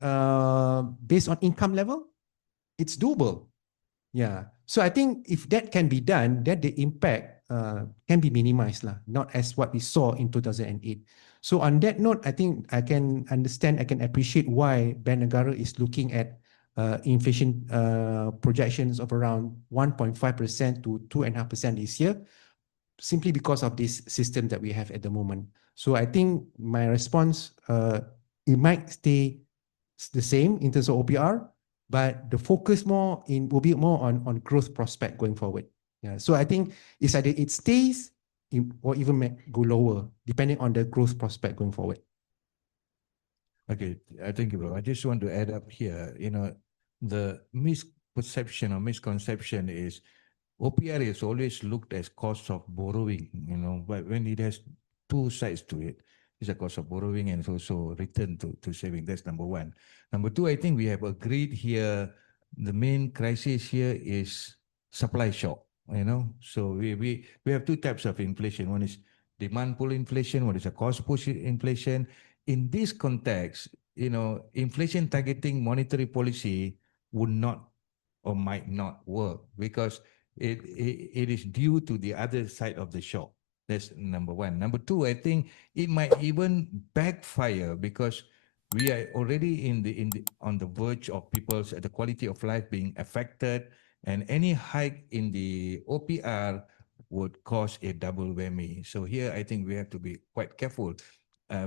based on income level? It's doable. Yeah. So I think if that can be done, then the impact can be minimized lah, not as what we saw in 2008. So on that note, I think I can understand, I can appreciate why Bank Negara is looking at inflation projections of around 1.5% to 2.5% this year, simply because of this system that we have at the moment. So I think my response, it might stay the same in terms of OPR, but the focus will be more on growth prospect going forward. Yeah. So I think it's either it stays or even may go lower, depending on the growth prospect going forward. Okay, thank you, bro. I just want to add up here, the misperception or misconception is OPR is always looked as cost of borrowing, but when it has two sides to it, it's a cost of borrowing and also return to saving. That's number one. Number two, I think we have agreed here, the main crisis here is supply shock, So we have two types of inflation. One is demand pull inflation, one is a cost push inflation. In this context, inflation targeting monetary policy would not or might not work because it is due to the other side of the shock. That's number one. Number two, I think it might even backfire because we are already on the verge of people's the quality of life being affected, and any hike in the OPR would cause a double whammy. So here, I think we have to be quite careful.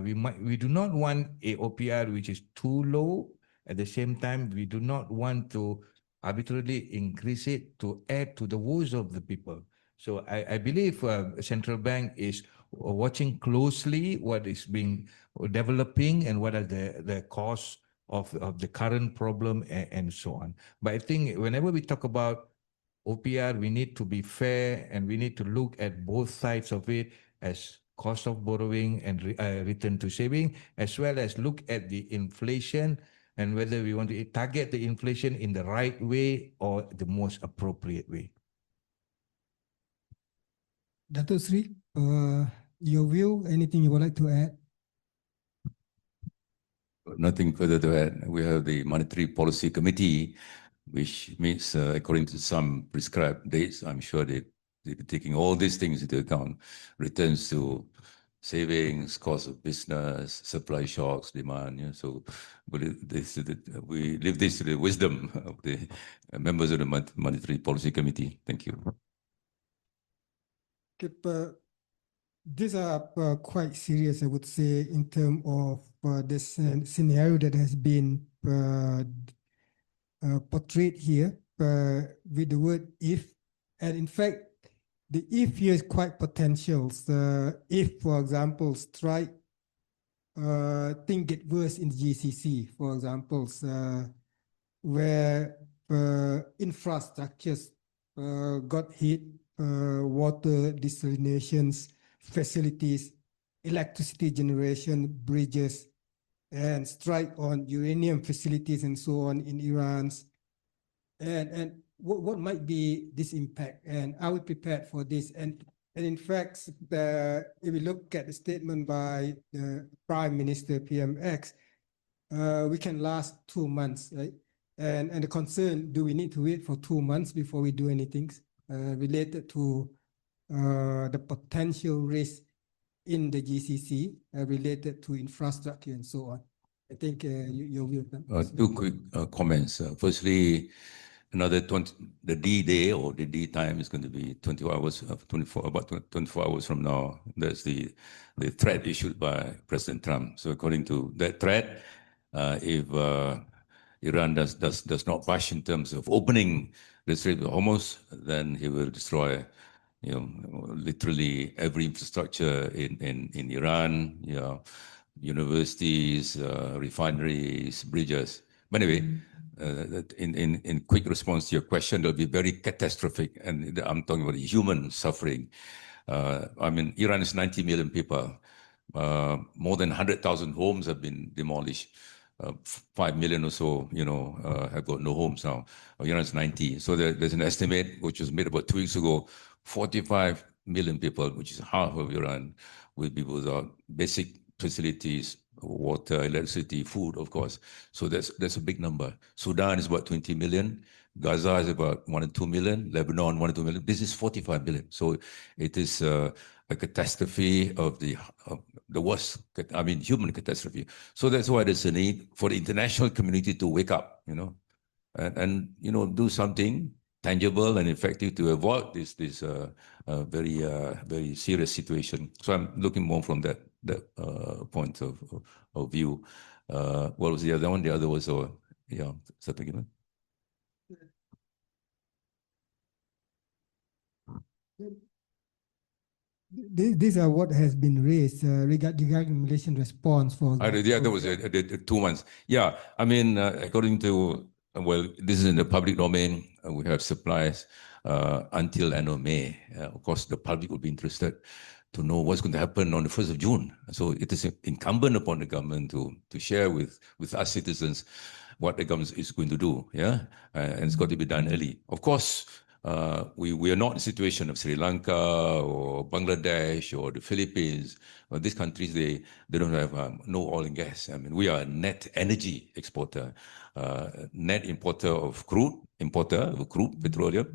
We do not want a OPR which is too low At the same time, we do not want to arbitrarily increase it to add to the woes of the people. So I believe central bank is watching closely what is being developing and what are the cause of the current problem and so on. But I think whenever we talk about OPR, we need to be fair and we need to look at both sides of it as cost of borrowing and return to saving, as well as look at the inflation and whether we want to target the inflation in the right way or the most appropriate way. Dato Sri, your view, anything you would like to add? Nothing further to add. We have the Monetary Policy Committee, which meets according to some prescribed dates. I'm sure they'll be taking all these things into account. Returns to savings, cost of business, supply shocks, demand. Yeah. So we leave this to the wisdom of the members of the Monetary Policy Committee. Thank you. Okay, these are quite serious, I would say, in terms of this scenario that has been portrayed here with the word if. And in fact, the if here is quite potential. If, for example, strike, things get worse in the GCC, for example, where infrastructures got hit, water desalinations, facilities, electricity generation, bridges, and strike on uranium facilities and so on in Iran. And what might be this impact? And are we prepared for this? And in fact, if we look at the statement by the Prime Minister PMX, we can last 2 months, right? And the concern, do we need to wait for 2 months before we do anything related to the potential risk in the GCC related to infrastructure and so on? I think your view. Two quick comments. Firstly, another the D day or the D time is going to be 24 hours, about 24 hours from now. That's the threat issued by President Trump. So according to that threat, if Iran does not budge in terms of opening the Strait of Hormuz, then he will destroy, literally every infrastructure in Iran, universities, refineries, bridges. But anyway, in quick response to your question, it'll be very catastrophic, and I'm talking about human suffering. I mean, Iran is 90 million people. More than 100,000 homes have been demolished. 5 million or so, have got no homes now. Iran is 90. So there's an estimate which was made about 2 weeks ago, 45 million people, which is half of Iran, will be without basic facilities, water, electricity, food, of course. So that's a big number. Sudan is about 20 million. Gaza is about 1 and 2 million. Lebanon, 1 and 2 million. This is 45 million. So it is a catastrophe of the worst, human catastrophe. So that's why there's a need for the international community to wake up, and do something tangible and effective to avoid this very serious situation. So I'm looking more from that point of view. What was the other one? The other was, something. These are what has been raised regarding Malaysian response for. The other was the 2 months. Yeah, according to, this is in the public domain. We have supplies until end of May. Of course, the public will be interested to know what's going to happen on the 1st of June. So it is incumbent upon the government to share with us citizens what the government is going to do. Yeah, and it's got to be done early. Of course, we are not in a situation of Sri Lanka or Bangladesh or the Philippines. Well, these countries, they don't have no oil and gas. We are a net energy exporter, net importer of crude, petroleum.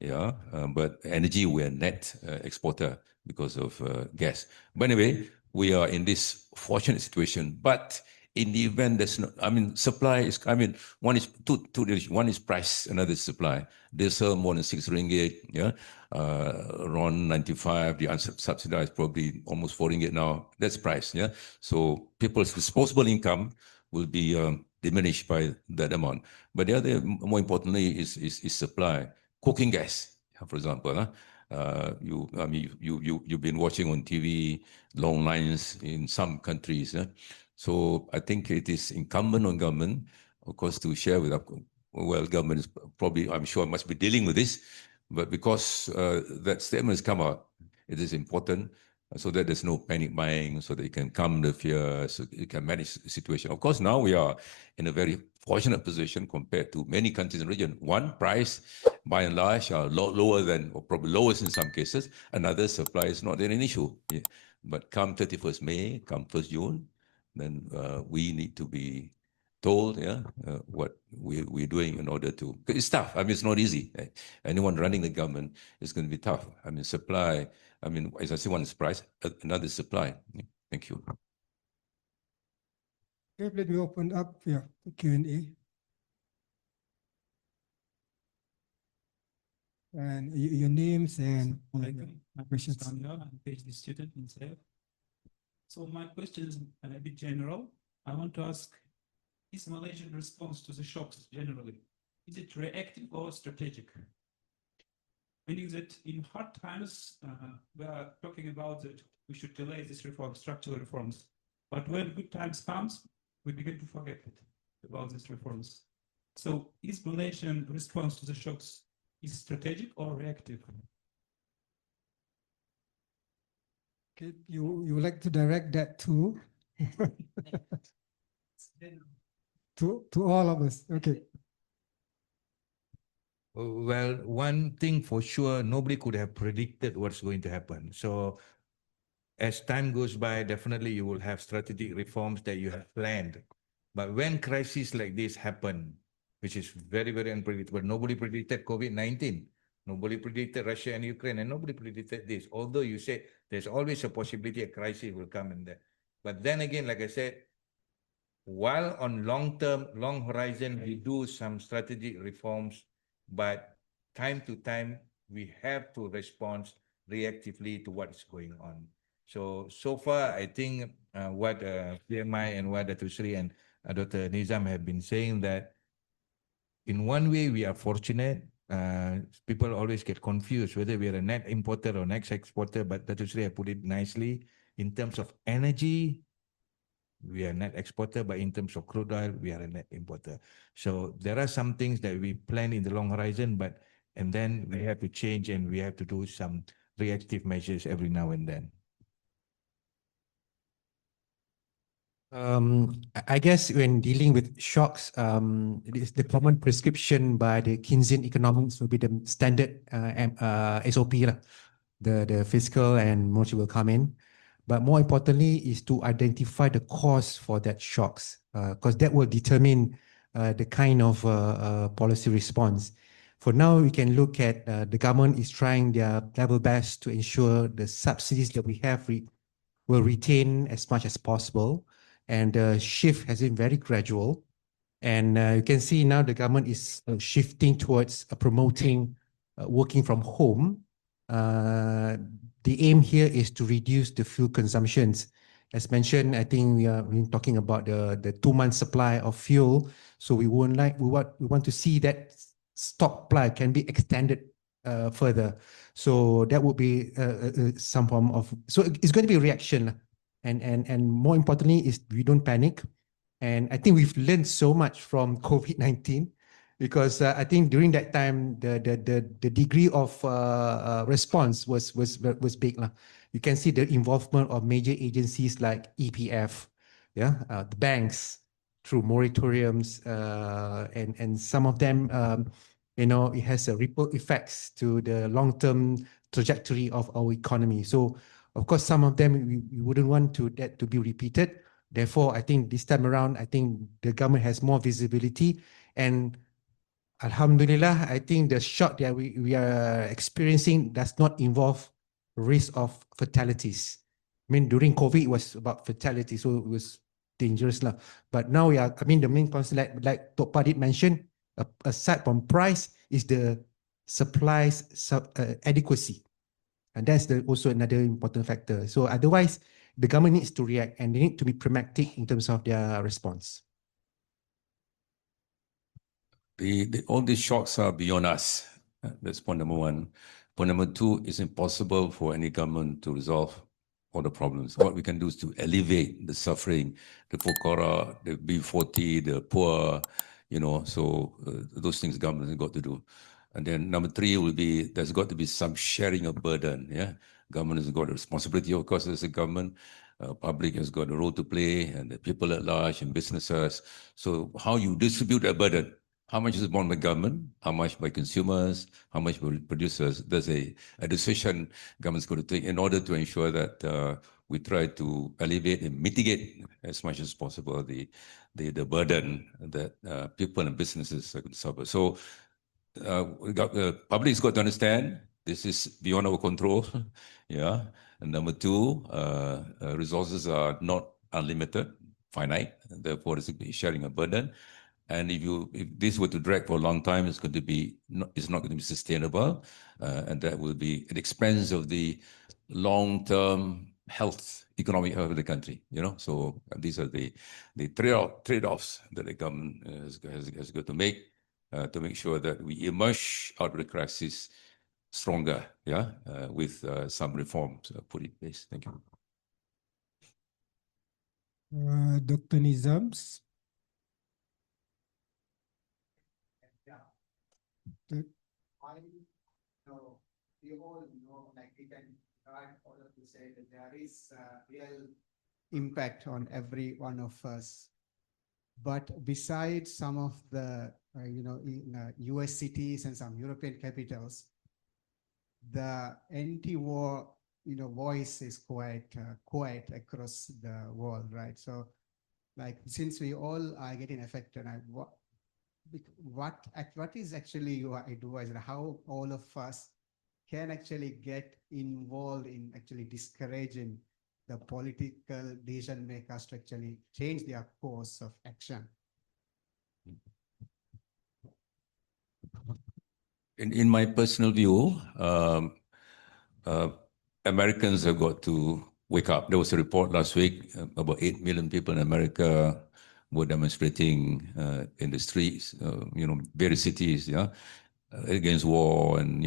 Yeah, but energy, we're net exporter because of gas. But anyway, we are in this fortunate situation. But in the event there's no, supply is, one is two, one is price, another is supply. They sell more than 6 ringgit, yeah, around 95. The unsubsidized probably almost 4 ringgit now. That's price, yeah. So people's disposable income will be diminished by that amount. But the other, more importantly, is supply. Cooking gas, for example. You've been watching on TV, long lines in some countries. So I think it is incumbent on government, of course, to share with us. Well, government is probably, I'm sure, must be dealing with this, but because that statement has come out, it is important so that there's no panic buying, so that you can calm the fear, so you can manage the situation. Of course, now we are in a very fortunate position compared to many countries in the region. One, price, by and large, are lower than, or probably lowest in some cases. Another, supply is not an issue. Yeah. But come 31st May, come 1st June, then we need to be told what we're doing in order to, it's tough. I mean, it's not easy. Anyone running the government is going to be tough. I mean, supply, I mean, as I say, one is price, another is supply. Thank you. Okay, let me open up the Q&A. And your names and questions. I'm a PhD student in INCEIF. So my question is a bit general. I want to ask, is Malaysian response to the shocks generally, is it reactive or strategic? Meaning that in hard times, we are talking about that we should delay this reform, structural reforms. But when good times comes, we begin to forget about these reforms. So is Malaysian response to the shocks is strategic or reactive? Okay, you would like to direct that to to all of us. Okay. Well, one thing for sure, nobody could have predicted what's going to happen. So as time goes by, definitely you will have strategic reforms that you have planned. But when crises like this happen, which is very, very unpredictable, nobody predicted COVID-19. Nobody predicted Russia and Ukraine, and nobody predicted this. Although you say there's always a possibility a crisis will come in there. But then again, like I said, while on long-term, long horizon, we do some strategic reforms, but time to time, we have to respond reactively to what is going on. So far, I think what PMI and what Dato Sri and Dr. Nizam have been saying, that in one way, we are fortunate. People always get confused whether we are a net importer or net exporter, but Dato Sri have put it nicely. In terms of energy, we are net exporter, but in terms of crude oil, we are a net importer. So there are some things that we plan in the long horizon, and then we have to change and we have to do some reactive measures every now and then. I guess when dealing with shocks, it is the common prescription by the Keynesian economics will be the standard SOP. The fiscal and monetary will come in. But more importantly is to identify the cause for that shocks, because that will determine the kind of policy response. For now, we can look at the government is trying their level best to ensure the subsidies that we have will retain as much as possible. And the shift has been very gradual. And you can see now the government is shifting towards promoting working from home. The aim here is to reduce the fuel consumptions. As mentioned, I think we are talking about the 2-month supply of fuel. So we want to see that stockpile can be extended further. So that would be some form of, so it's going to be a reaction. And more importantly is we don't panic. And I think we've learned so much from COVID-19, because I think during that time the degree of response was big. You can see the involvement of major agencies like EPF, the banks through moratoriums, and some of them, it has a ripple effects to the long-term trajectory of our economy. So of course, some of them we wouldn't want that to be repeated. Therefore, I think this time around, I think the government has more visibility, and Alhamdulillah, I think the shock that we are experiencing does not involve risk of fatalities. I mean, during COVID, it was about fatality, so it was dangerous. But now the main concern, like Tok Padit mentioned, aside from price, is the supplies adequacy. And that's also another important factor. So otherwise, the government needs to react and they need to be pragmatic in terms of their response. all these shocks are beyond us. That's point number one. Point number two, it's impossible for any government to resolve all the problems. What we can do is to alleviate the suffering, the pokora, the B40, the poor, so those things government has got to do. And then number three will be, there's got to be some sharing of burden, yeah? Government has got a responsibility, of course, as a government. Public has got a role to play, and the people at large and businesses. So how you distribute that burden, how much is borne by government, how much by consumers, how much by producers, there's a decision government's going to take in order to ensure that we try to alleviate and mitigate as much as possible the burden that people and businesses are going to suffer. So public's got to understand this is beyond our control. Yeah. And number two, resources are not unlimited, finite. Therefore, it's sharing a burden. And if this were to drag for a long time, it's not going to be sustainable, and that will be at the expense of the long-term economic health of the country. So these are the trade-offs that the government has got to make sure that we emerge out of the crisis stronger, with some reforms put in place. Thank you. Dr. Nizams. We all know, like we can all of you say that there is real impact on every one of us. But besides some of the, in US cities and some European capitals, the anti-war, voice is quite quiet across the world, right? So, like, since we all are getting affected, what is actually your advice, and how all of us can actually get involved in actually discouraging the political decision makers to actually change their course of action? In my personal view, Americans have got to wake up. There was a report last week, about 8 million people in America were demonstrating in the streets, various cities, against war and,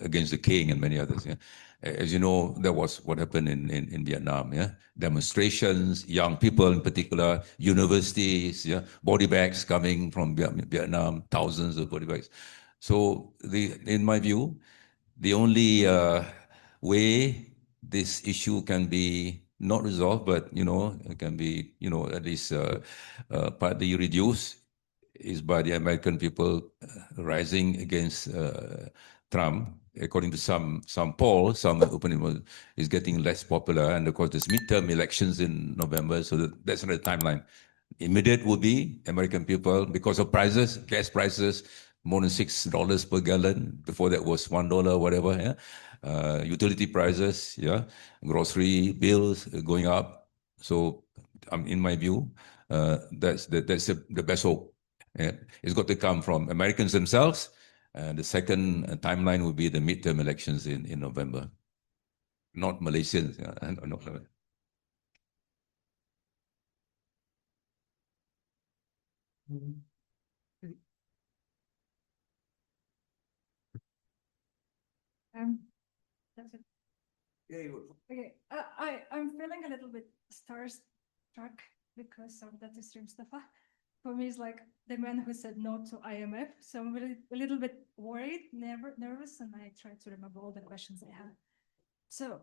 against the king and many others. Yeah? As you know, that was what happened in Vietnam. Yeah, demonstrations, young people in particular, universities, body bags coming from Vietnam, thousands of body bags. So in my view, the only way this issue can be not resolved, but it can be at least partly reduced, is by the American people rising against Trump. According to some polls, some opinion is getting less popular, and of course there's midterm elections in November, so that's not the timeline. Immediate will be American people, because of prices, gas prices, more than $6 per gallon. Before that was $1, whatever. Yeah? Utility prices, grocery bills going up. So, in my view, that's the best hope. Yeah? It's got to come from Americans themselves. The second timeline will be the midterm elections in November, not Malaysians. That's it. Okay, I'm feeling a little bit starstruck because of Dato Sri Mustapa. For me, it's like the man who said no to IMF. So I'm really a little bit worried, nervous, and I try to remember all the questions I have. So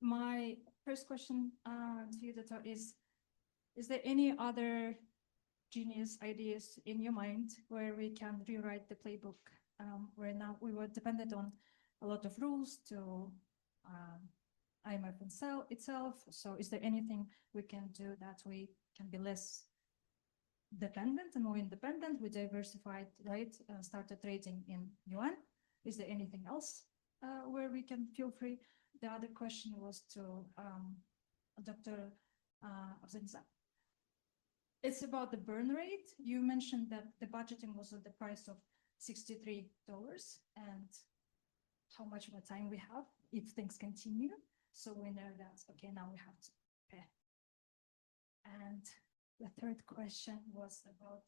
my first question to you, Dato, is there any other genius ideas in your mind where we can rewrite the playbook, where now we were dependent on a lot of rules to IMF itself? So is there anything we can do that we can be less dependent and more independent? We diversified, right? Started trading in yuan. Is there anything else where we can feel free? The other question was to Dr. Afzanizam. It's about the burn rate. You mentioned that the budgeting was at the price of $63 and how much more time we have if things continue. So we know that, okay, now we have to pay. And the third question was about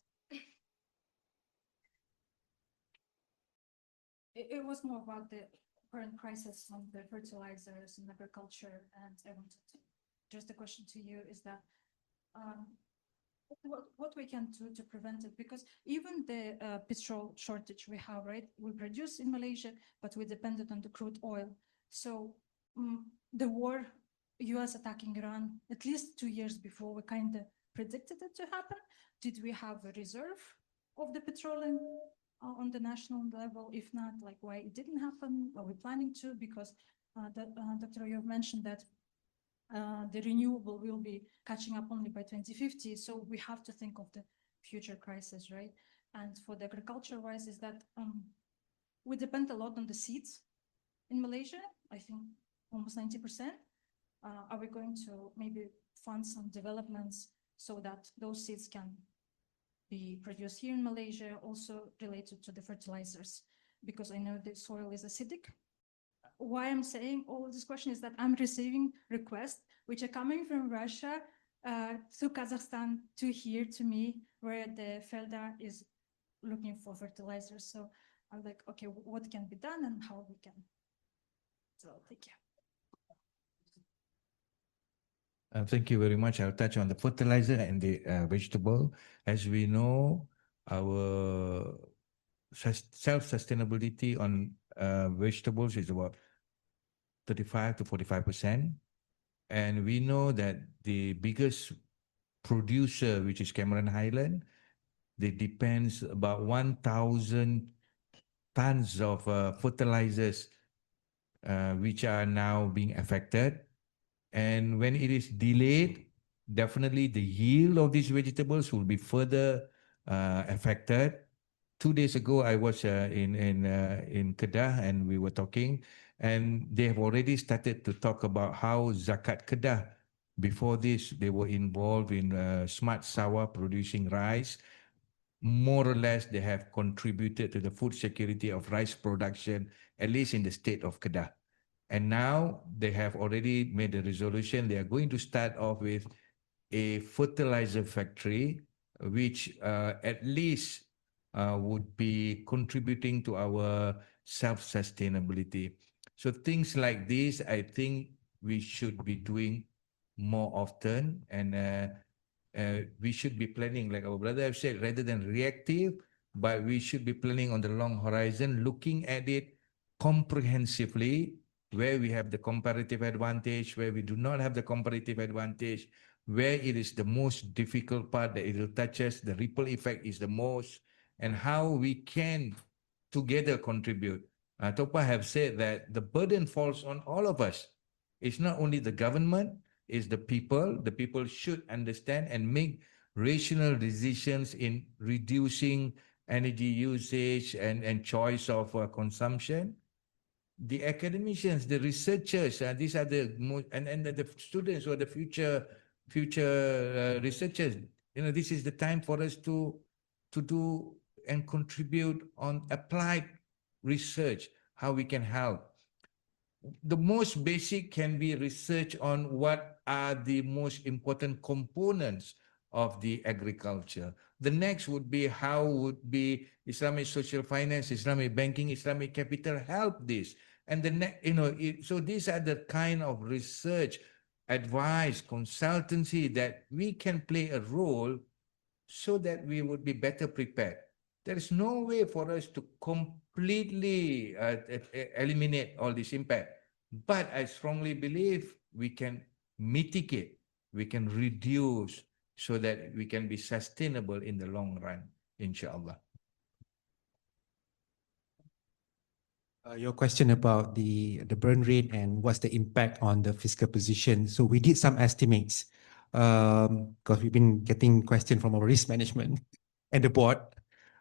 it was more about the current crisis on the fertilizers and agriculture, and I wanted to just a question to you is that what we can do to prevent it, because even the petrol shortage we have, right? We produce in Malaysia, but we depended on the crude oil. So the war, US attacking Iran, at least 2 years before, we kind of predicted it to happen. Did we have a reserve of the petroleum on the national level? If not, like why it didn't happen? Are we planning to? Because Dr. You've mentioned that the renewable will be catching up only by 2050. So we have to think of the future crisis, right? And for the agriculture wise is that we depend a lot on the seeds in Malaysia, I think almost 90%. Are we going to maybe fund some developments so that those seeds can be produced here in Malaysia, also related to the fertilizers? Because I know the soil is acidic. Why I'm saying all this question is that I'm receiving requests which are coming from Russia through Kazakhstan to here to me, where the Felda is looking for fertilizers. So I'm like, okay, what can be done and how we can. So thank you. Thank you very much. I'll touch on the fertilizer and the vegetable. As we know, our self-sustainability on vegetables is about 35 to 45%. And we know that the biggest producer, which is Cameron Highland, they depends about 1,000 tons of fertilizers, which are now being affected. And when it is delayed, definitely the yield of these vegetables will be further affected. 2 days ago, I was in Kedah and we were talking, and they have already started to talk about how Zakat Kedah. Before this, they were involved in Smart Sawah producing rice. More or less, they have contributed to the food security of rice production, at least in the state of Kedah. And now they have already made a resolution. They are going to start off with a fertilizer factory, which at least would be contributing to our self-sustainability. So things like this, I think we should be doing more often, and we should be planning, like our brother have said, rather than reactive, but we should be planning on the long horizon, looking at it comprehensively, where we have the comparative advantage, where we do not have the comparative advantage, where it is the most difficult part that it will touch us, the ripple effect is the most, and how we can together contribute. Topa have said that the burden falls on all of us. It's not only the government, it's the people. The people should understand and make rational decisions in reducing energy usage and choice of consumption. The academicians, the researchers, these are the most, and the students or the future researchers. You know, this is the time for us to do and contribute on applied research, how we can help. The most basic can be research on what are the most important components of the agriculture. The next would be how would be Islamic social finance, Islamic banking, Islamic capital help this. And the next, so these are the kind of research, advice, consultancy that we can play a role so that we would be better prepared. There is no way for us to completely eliminate all this impact. But I strongly believe we can mitigate, we can reduce so that we can be sustainable in the long run, inshallah. Your question about the burn rate and what's the impact on the fiscal position. So we did some estimates because we've been getting questions from our risk management and the board.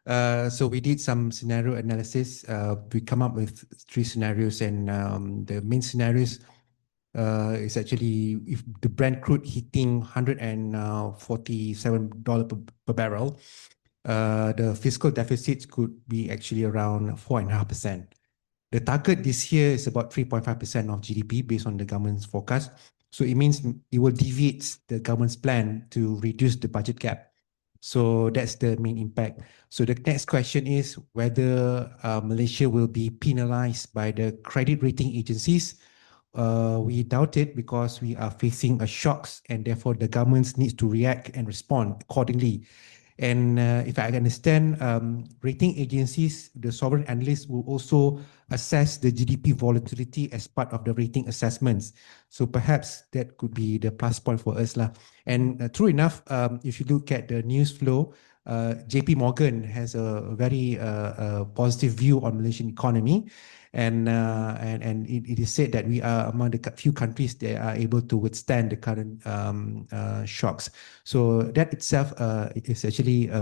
So we did some scenario analysis. We come up with 3 scenarios, and the main scenarios is actually if the Brent crude hitting $147 per barrel, the fiscal deficits could be actually around 4.5%. The target this year is about 3.5% of GDP based on the government's forecast. So it means it will deviate the government's plan to reduce the budget gap. So that's the main impact. So the next question is whether Malaysia will be penalized by the credit rating agencies. We doubt it because we are facing a shocks and therefore the government needs to react and respond accordingly. And if I understand, rating agencies, the sovereign analysts will also assess the GDP volatility as part of the rating assessments. So perhaps that could be the plus point for us lah. And true enough, if you look at the news flow, JP Morgan has a very positive view on Malaysian economy. And it is said that we are among the few countries that are able to withstand the current shocks. So that itself is actually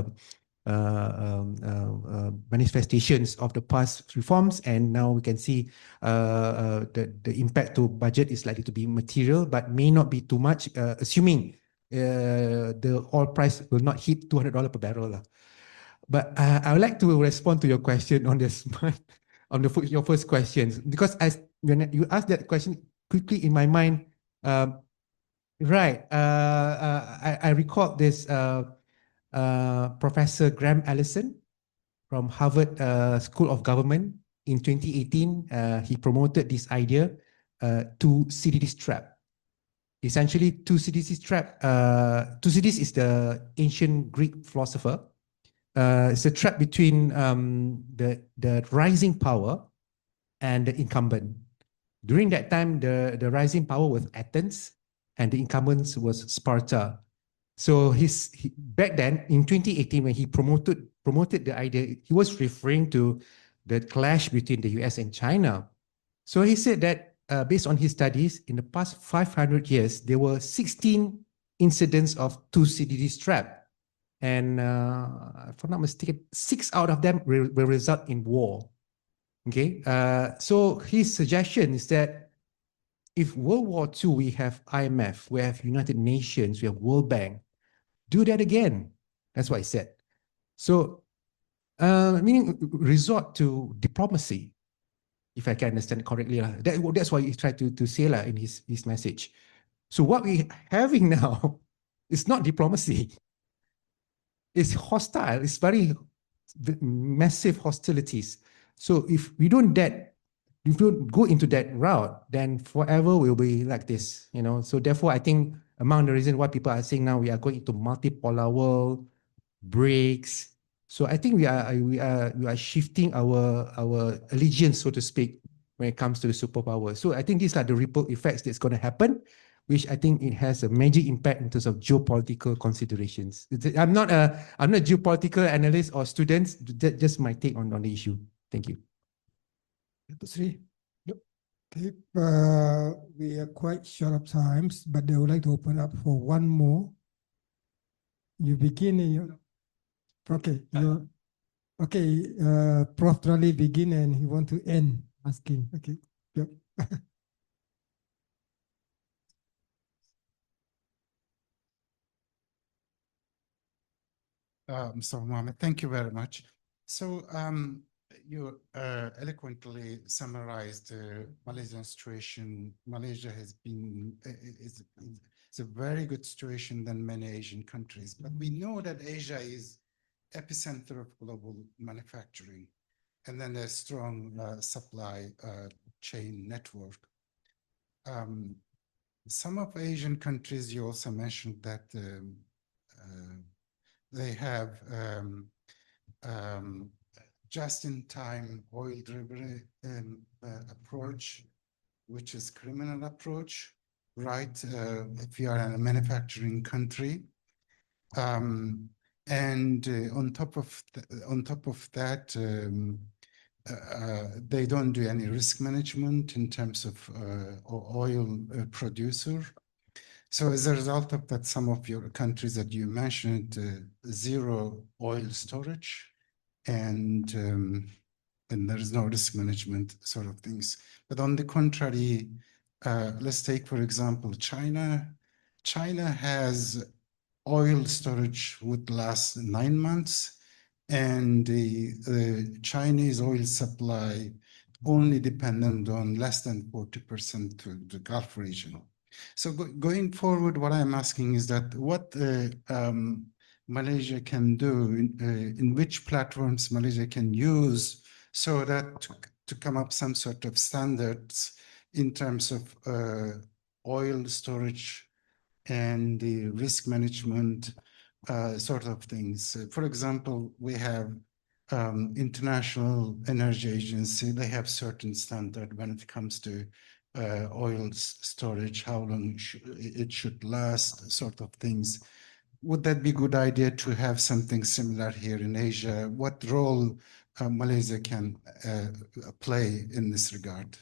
manifestations of the past reforms, and now we can see the impact to budget is likely to be material, but may not be too much, assuming the oil price will not hit $200 per barrel. But I would like to respond to your question on this. On your first questions, because when you asked that question quickly in my mind, right? I recall this Professor Graham Allison from Harvard School of Government in 2018. He promoted this idea, Thucydides trap. Essentially, Thucydides trap. Thucydides is the ancient Greek philosopher. It's a trap between the rising power and the incumbent. During that time, the rising power was Athens and the incumbents was Sparta. So back then in 2018, when he promoted the idea, he was referring to the clash between the US and China. So he said that based on his studies, in the past 500 years, there were 16 incidents of Thucydides trap. And if I'm not mistaken, 6 out of them will result in war. Okay, so his suggestion is that if World War II, we have IMF, we have United Nations, we have World Bank, do that again. That's what he said. So, meaning resort to diplomacy, if I can understand it correctly. That's what he tried to say in his message. So what we're having now is not diplomacy. It's hostile. It's very massive hostilities. So if we don't go into that route, then forever we'll be like this, you know. So therefore, I think among the reasons why people are saying now we are going into multipolar world, BRICS. So I think we are shifting our allegiance, so to speak, when it comes to the superpower. So I think these are the ripple effects that's going to happen, which I think it has a major impact in terms of geopolitical considerations. I'm not a geopolitical analyst or students. Just my take on the issue. Thank you. Dato Sri. Okay, we are quite short of times, but I would like to open up for one more. You begin in your, okay, Prof. Trali begin and he want to end asking. Okay, yep. Mr. Mohamed, thank you very much. So you eloquently summarized Malaysian situation. Malaysia has been it's a very good situation than many Asian countries, but we know that Asia is epicenter of global manufacturing, and then a strong supply chain network. Some of Asian countries, you also mentioned that they have just-in-time oil delivery approach, which is criminal approach, right? If you are in a manufacturing country, and on top of that, they don't do any risk management in terms of oil producer. So as a result of that, some of your countries that you mentioned, zero oil storage, and there is no risk management sort of things. But on the contrary, let's take, for example, China. China has oil storage would last 9 months, and the Chinese oil supply only dependent on less than 40% to the Gulf region. So going forward, what I'm asking is that what Malaysia can do, in which platforms Malaysia can use, so that to come up some sort of standards in terms of oil storage and the risk management sort of things. For example, we have International Energy Agency. They have certain standard when it comes to oil storage, how long it should last, sort of things. Would that be a good idea to have something similar here in Asia? What role Malaysia can play in this regard?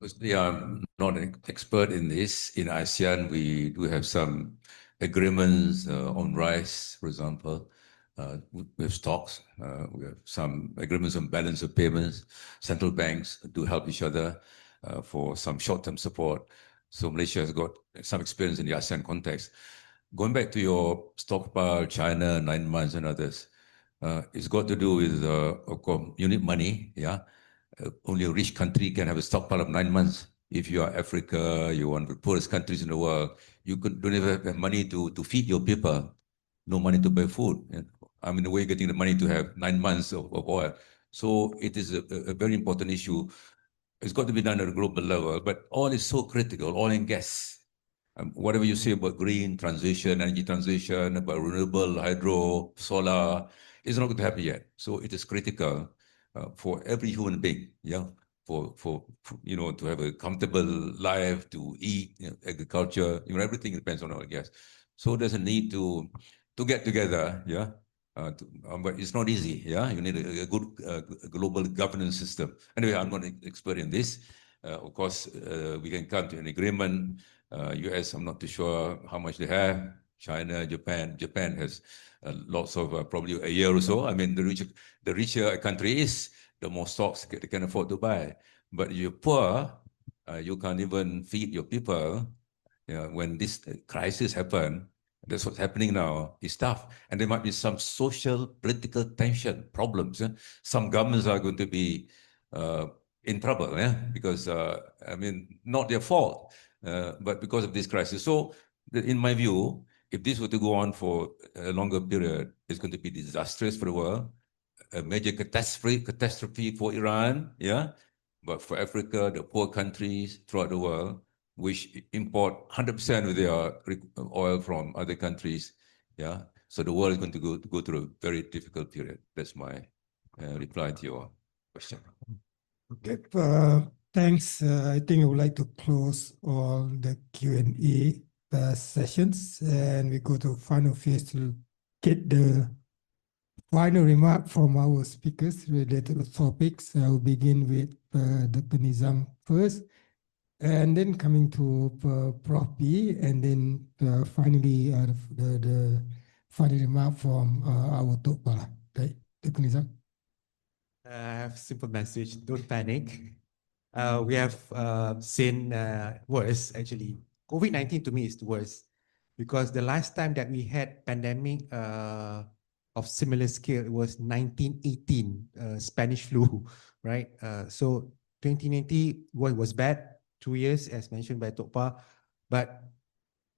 Firstly, I'm not an expert in this. In ASEAN, we do have some agreements on rice, for example. We have stocks. We have some agreements on balance of payments. Central banks do help each other for some short-term support. So Malaysia has got some experience in the ASEAN context. Going back to your stockpile, China, 9 months and others, it's got to do with, of course, unit money, yeah. Only a rich country can have a stockpile of 9 months. If you are Africa, you're one of the poorest countries in the world, you don't even have money to feed your people, no money to buy food. I mean, the way getting the money to have 9 months of oil. So it is a very important issue. It's got to be done at a global level, but oil is so critical, oil and gas. Whatever you say about green transition, energy transition, about renewable, hydro, solar, it's not going to happen yet. So it is critical for every human being, yeah, for to have a comfortable life, to eat, agriculture, everything depends on oil and gas. So there's a need to get together, yeah. But it's not easy, yeah. You need a good global governance system. Anyway, I'm not an expert in this. Of course, we can come to an agreement. US, I'm not too sure how much they have. China, Japan has lots of probably a year or so. I mean, the richer a country is, the more stocks they can afford to buy. But if you're poor, you can't even feed your people. When this crisis happen, that's what's happening now. It's tough, and there might be some social, political tension problems. Some governments are going to be in trouble, because I mean, not their fault. But because of this crisis. So in my view, if this were to go on for a longer period, it's going to be disastrous for the world, a major catastrophe for Iran, yeah. But for Africa, the poor countries throughout the world, which import 100% of their oil from other countries, yeah. So the world is going to go through a very difficult period. That's my reply to your question. Okay, thanks. I think I would like to close all the Q&A sessions, and we go to final phase to get the final remark from our speakers related to the topics. I will begin with Dr. Nizam first, and then coming to Prof B, and then finally the final remark from our Tokpala. Right, Dr. Nizam? I have a simple message. Don't panic. We have seen worse, actually. COVID-19 to me is the worst, because the last time that we had pandemic of similar scale, it was 1918, Spanish flu, right? So 2020 was bad, 2 years, as mentioned by Tokpa, but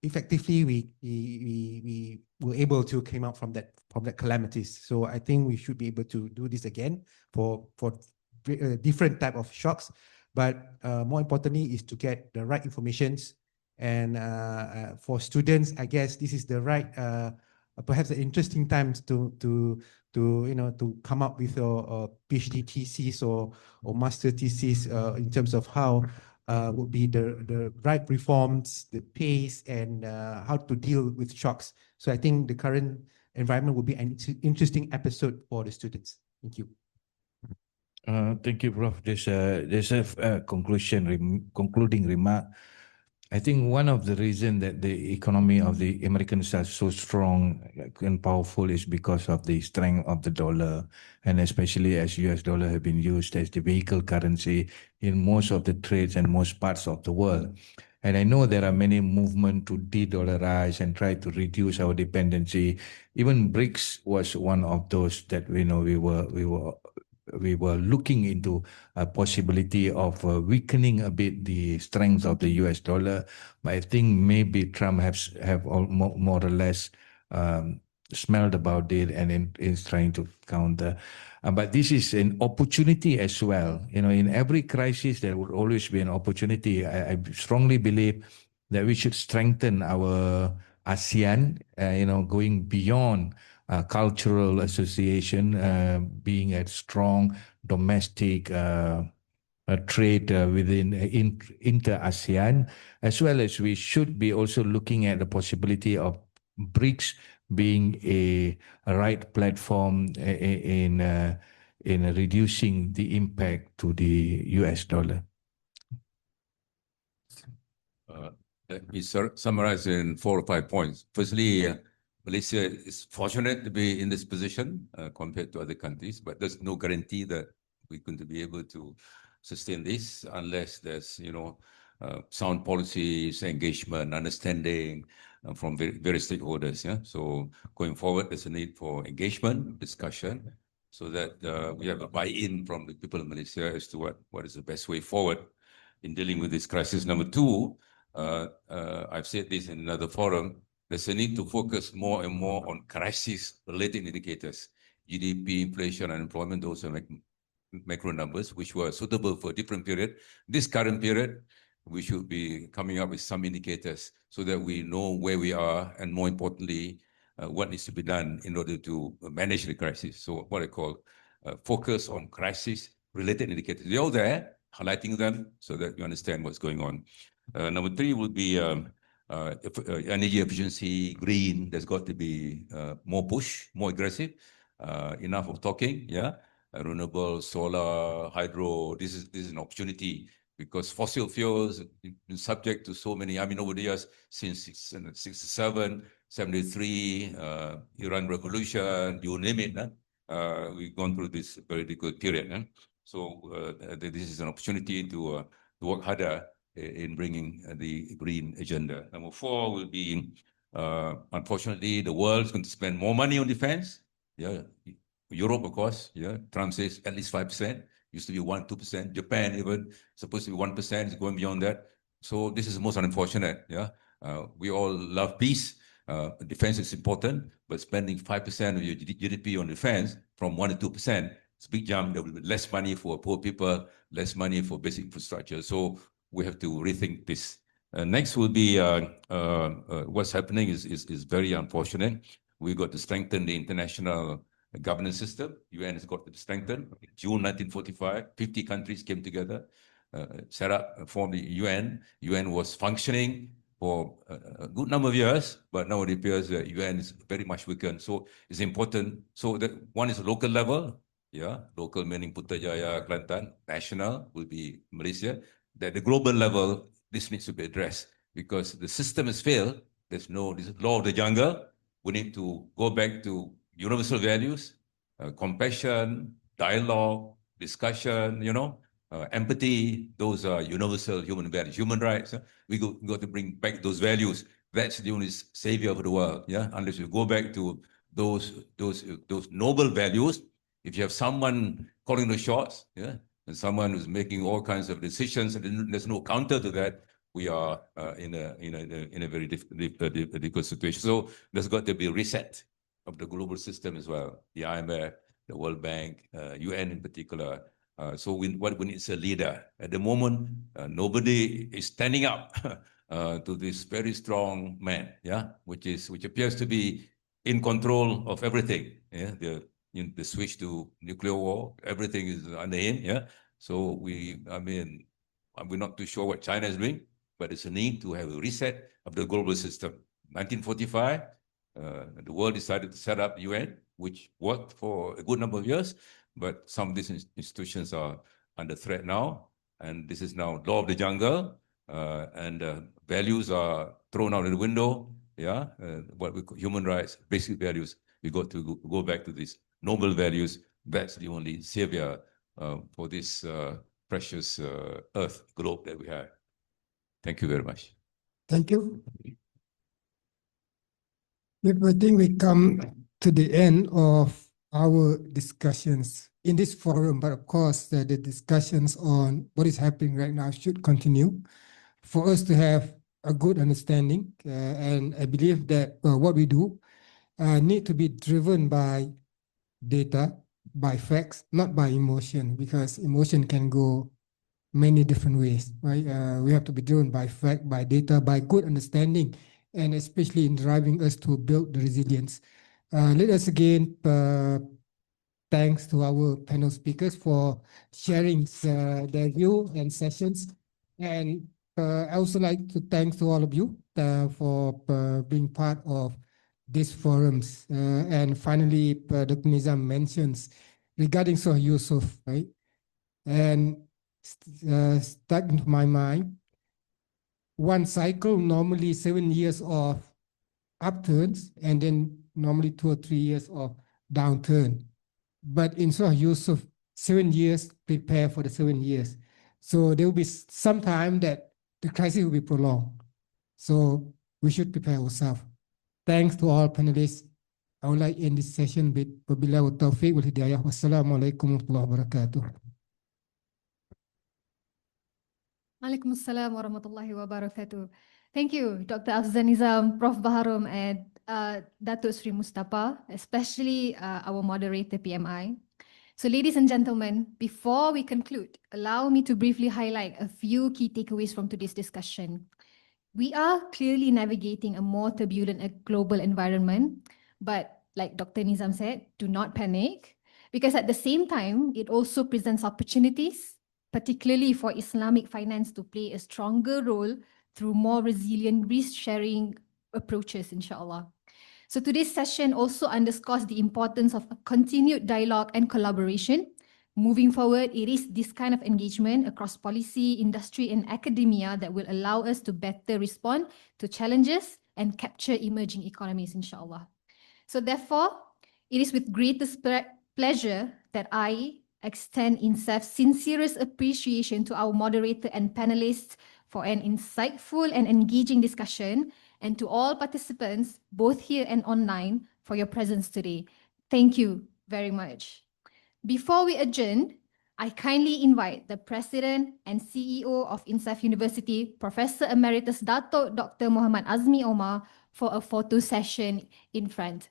effectively we were able to come out from that calamities. So I think we should be able to do this again for different type of shocks, but more importantly is to get the right informations. And for students, I guess this is the right perhaps the interesting times to come up with your PhD thesis or master thesis in terms of how would be the right reforms, the pace, and how to deal with shocks. So I think the current environment will be an interesting episode for the students. Thank you. Thank you, Prof. There's a concluding remark. I think one of the reasons that the economy of the Americans are so strong and powerful is because of the strength of the dollar, and especially as US dollar have been used as the vehicle currency in most of the trades and most parts of the world. And I know there are many movements to de-dollarize and try to reduce our dependency. Even BRICS was one of those that we were looking into a possibility of weakening a bit the strength of the US dollar. But I think maybe Trump have more or less smelled about it and is trying to counter. But this is an opportunity as well. You know, in every crisis, there will always be an opportunity. I strongly believe that we should strengthen our ASEAN, you know, going beyond cultural association, being a strong domestic trade within inter-ASEAN, as well as we should be also looking at the possibility of BRICS being a right platform in reducing the impact to the US dollar. Let me summarize in 4 or 5 points. Firstly, Malaysia is fortunate to be in this position compared to other countries, but there's no guarantee that we're going to be able to sustain this unless there's, you know, sound policies, engagement, understanding from various stakeholders. Yeah. So going forward, there's a need for engagement, discussion, so that we have a buy-in from the people of Malaysia as to what is the best way forward in dealing with this crisis. Number two, I've said this in another forum, there's a need to focus more and more on crisis-related indicators, GDP, inflation, unemployment, those are macro numbers, which were suitable for a different period. This current period, we should be coming up with some indicators so that we know where we are and, more importantly, what needs to be done in order to manage the crisis. So what I call focus on crisis-related indicators. They're all there, highlighting them so that you understand what's going on. Number three would be energy efficiency, green. There's got to be more push, more aggressive. Enough of talking, yeah. Renewable, solar, hydro. This is an opportunity because fossil fuels have been subject to so many. I mean, over the years since 67, 73, Iran Revolution, you name it. We've gone through this very difficult period. So this is an opportunity to work harder in bringing the green agenda. Number four will be, unfortunately, the world is going to spend more money on defense. Yeah, Europe, of course. Yeah, Trump says at least 5%. Used to be 1-2%. Japan even supposed to be 1%. It's going beyond that. So this is most unfortunate. Yeah, we all love peace. Defense is important, but spending 5% of your GDP on defense from 1 to 2%, it's a big jump. There will be less money for poor people, less money for basic infrastructure. So we have to rethink this. Next will be what's happening is very unfortunate. We got to strengthen the international governance system. UN has got to strengthen. In June 1945, 50 countries came together, set up, formed the UN. UN was functioning for a good number of years, but now it appears that UN is very much weakened. So it's important. So that one is local level, yeah, local meaning Putrajaya, Kelantan. National will be Malaysia. At the global level, this needs to be addressed because the system has failed. There's no this law of the jungle. We need to go back to universal values, compassion, dialogue, discussion, you know, empathy. Those are universal human values, human rights. We got to bring back those values. That's the only savior of the world. Yeah, unless you go back to those noble values. If you have someone calling the shots, yeah, and someone who's making all kinds of decisions, and there's no counter to that, we are in a very difficult situation. So there's got to be a reset of the global system as well. The IMF, the World Bank, UN in particular. So what we need is a leader. At the moment, nobody is standing up to this very strong man, yeah, which appears to be in control of everything. Yeah, the switch to nuclear war, everything is under him. Yeah, so we're not too sure what China is doing, but it's a need to have a reset of the global system. 1945, the world decided to set up UN, which worked for a good number of years, but some of these institutions are under threat now, and this is now law of the jungle, and values are thrown out of the window. Yeah, what we call human rights, basic values. We got to go back to these noble values. That's the only savior for this precious earth globe that we have. Thank you very much. Thank you. I think we come to the end of our discussions in this forum, but of course the discussions on what is happening right now should continue for us to have a good understanding. And I believe that what we do need to be driven by data, by facts, not by emotion, because emotion can go many different ways, right? We have to be driven by fact, by data, by good understanding, and especially in driving us to build the resilience. Let us again thanks to our panel speakers for sharing their view and sessions. And I also like to thank to all of you for being part of these forums. And finally, Dr. Nizam mentions regarding Surah Yusuf, right? And stuck into my mind, one cycle normally 7 years of upturns and then normally 2 or 3 years of downturn. But in Surah Yusuf, 7 years prepare for the 7 years. So there will be some time that the crisis will be prolonged. So we should prepare ourselves. Thanks to all panelists. I would like to end this session with Wabillahi wa taufiq wal hidayah. Wassalamualaikum warahmatullahi wabarakatuh. Alaikum assalam wa rahmatullahi wa barakatuh. Thank you, Dr. Afzanizam, Prof. Baharom, and Dato Sri Mustapa, especially our moderator PMI. So ladies and gentlemen, before we conclude, allow me to briefly highlight a few key takeaways from today's discussion. We are clearly navigating a more turbulent global environment, but like Dr. Nizam said, do not panic, because at the same time, it also presents opportunities, particularly for Islamic finance to play a stronger role through more resilient risk-sharing approaches, inshallah. So today's session also underscores the importance of a continued dialogue and collaboration. Moving forward, it is this kind of engagement across policy, industry, and academia that will allow us to better respond to challenges and capture emerging economies, inshallah. So therefore, it is with greatest pleasure that I extend INCEIF's sincerest appreciation to our moderator and panelists for an insightful and engaging discussion, and to all participants, both here and online, for your presence today. Thank you very much. Before we adjourn, I kindly invite the President and CEO of INCEIF University, Professor Emeritus Dato Dr. Muhammad Azmi Omar, for a photo session in front.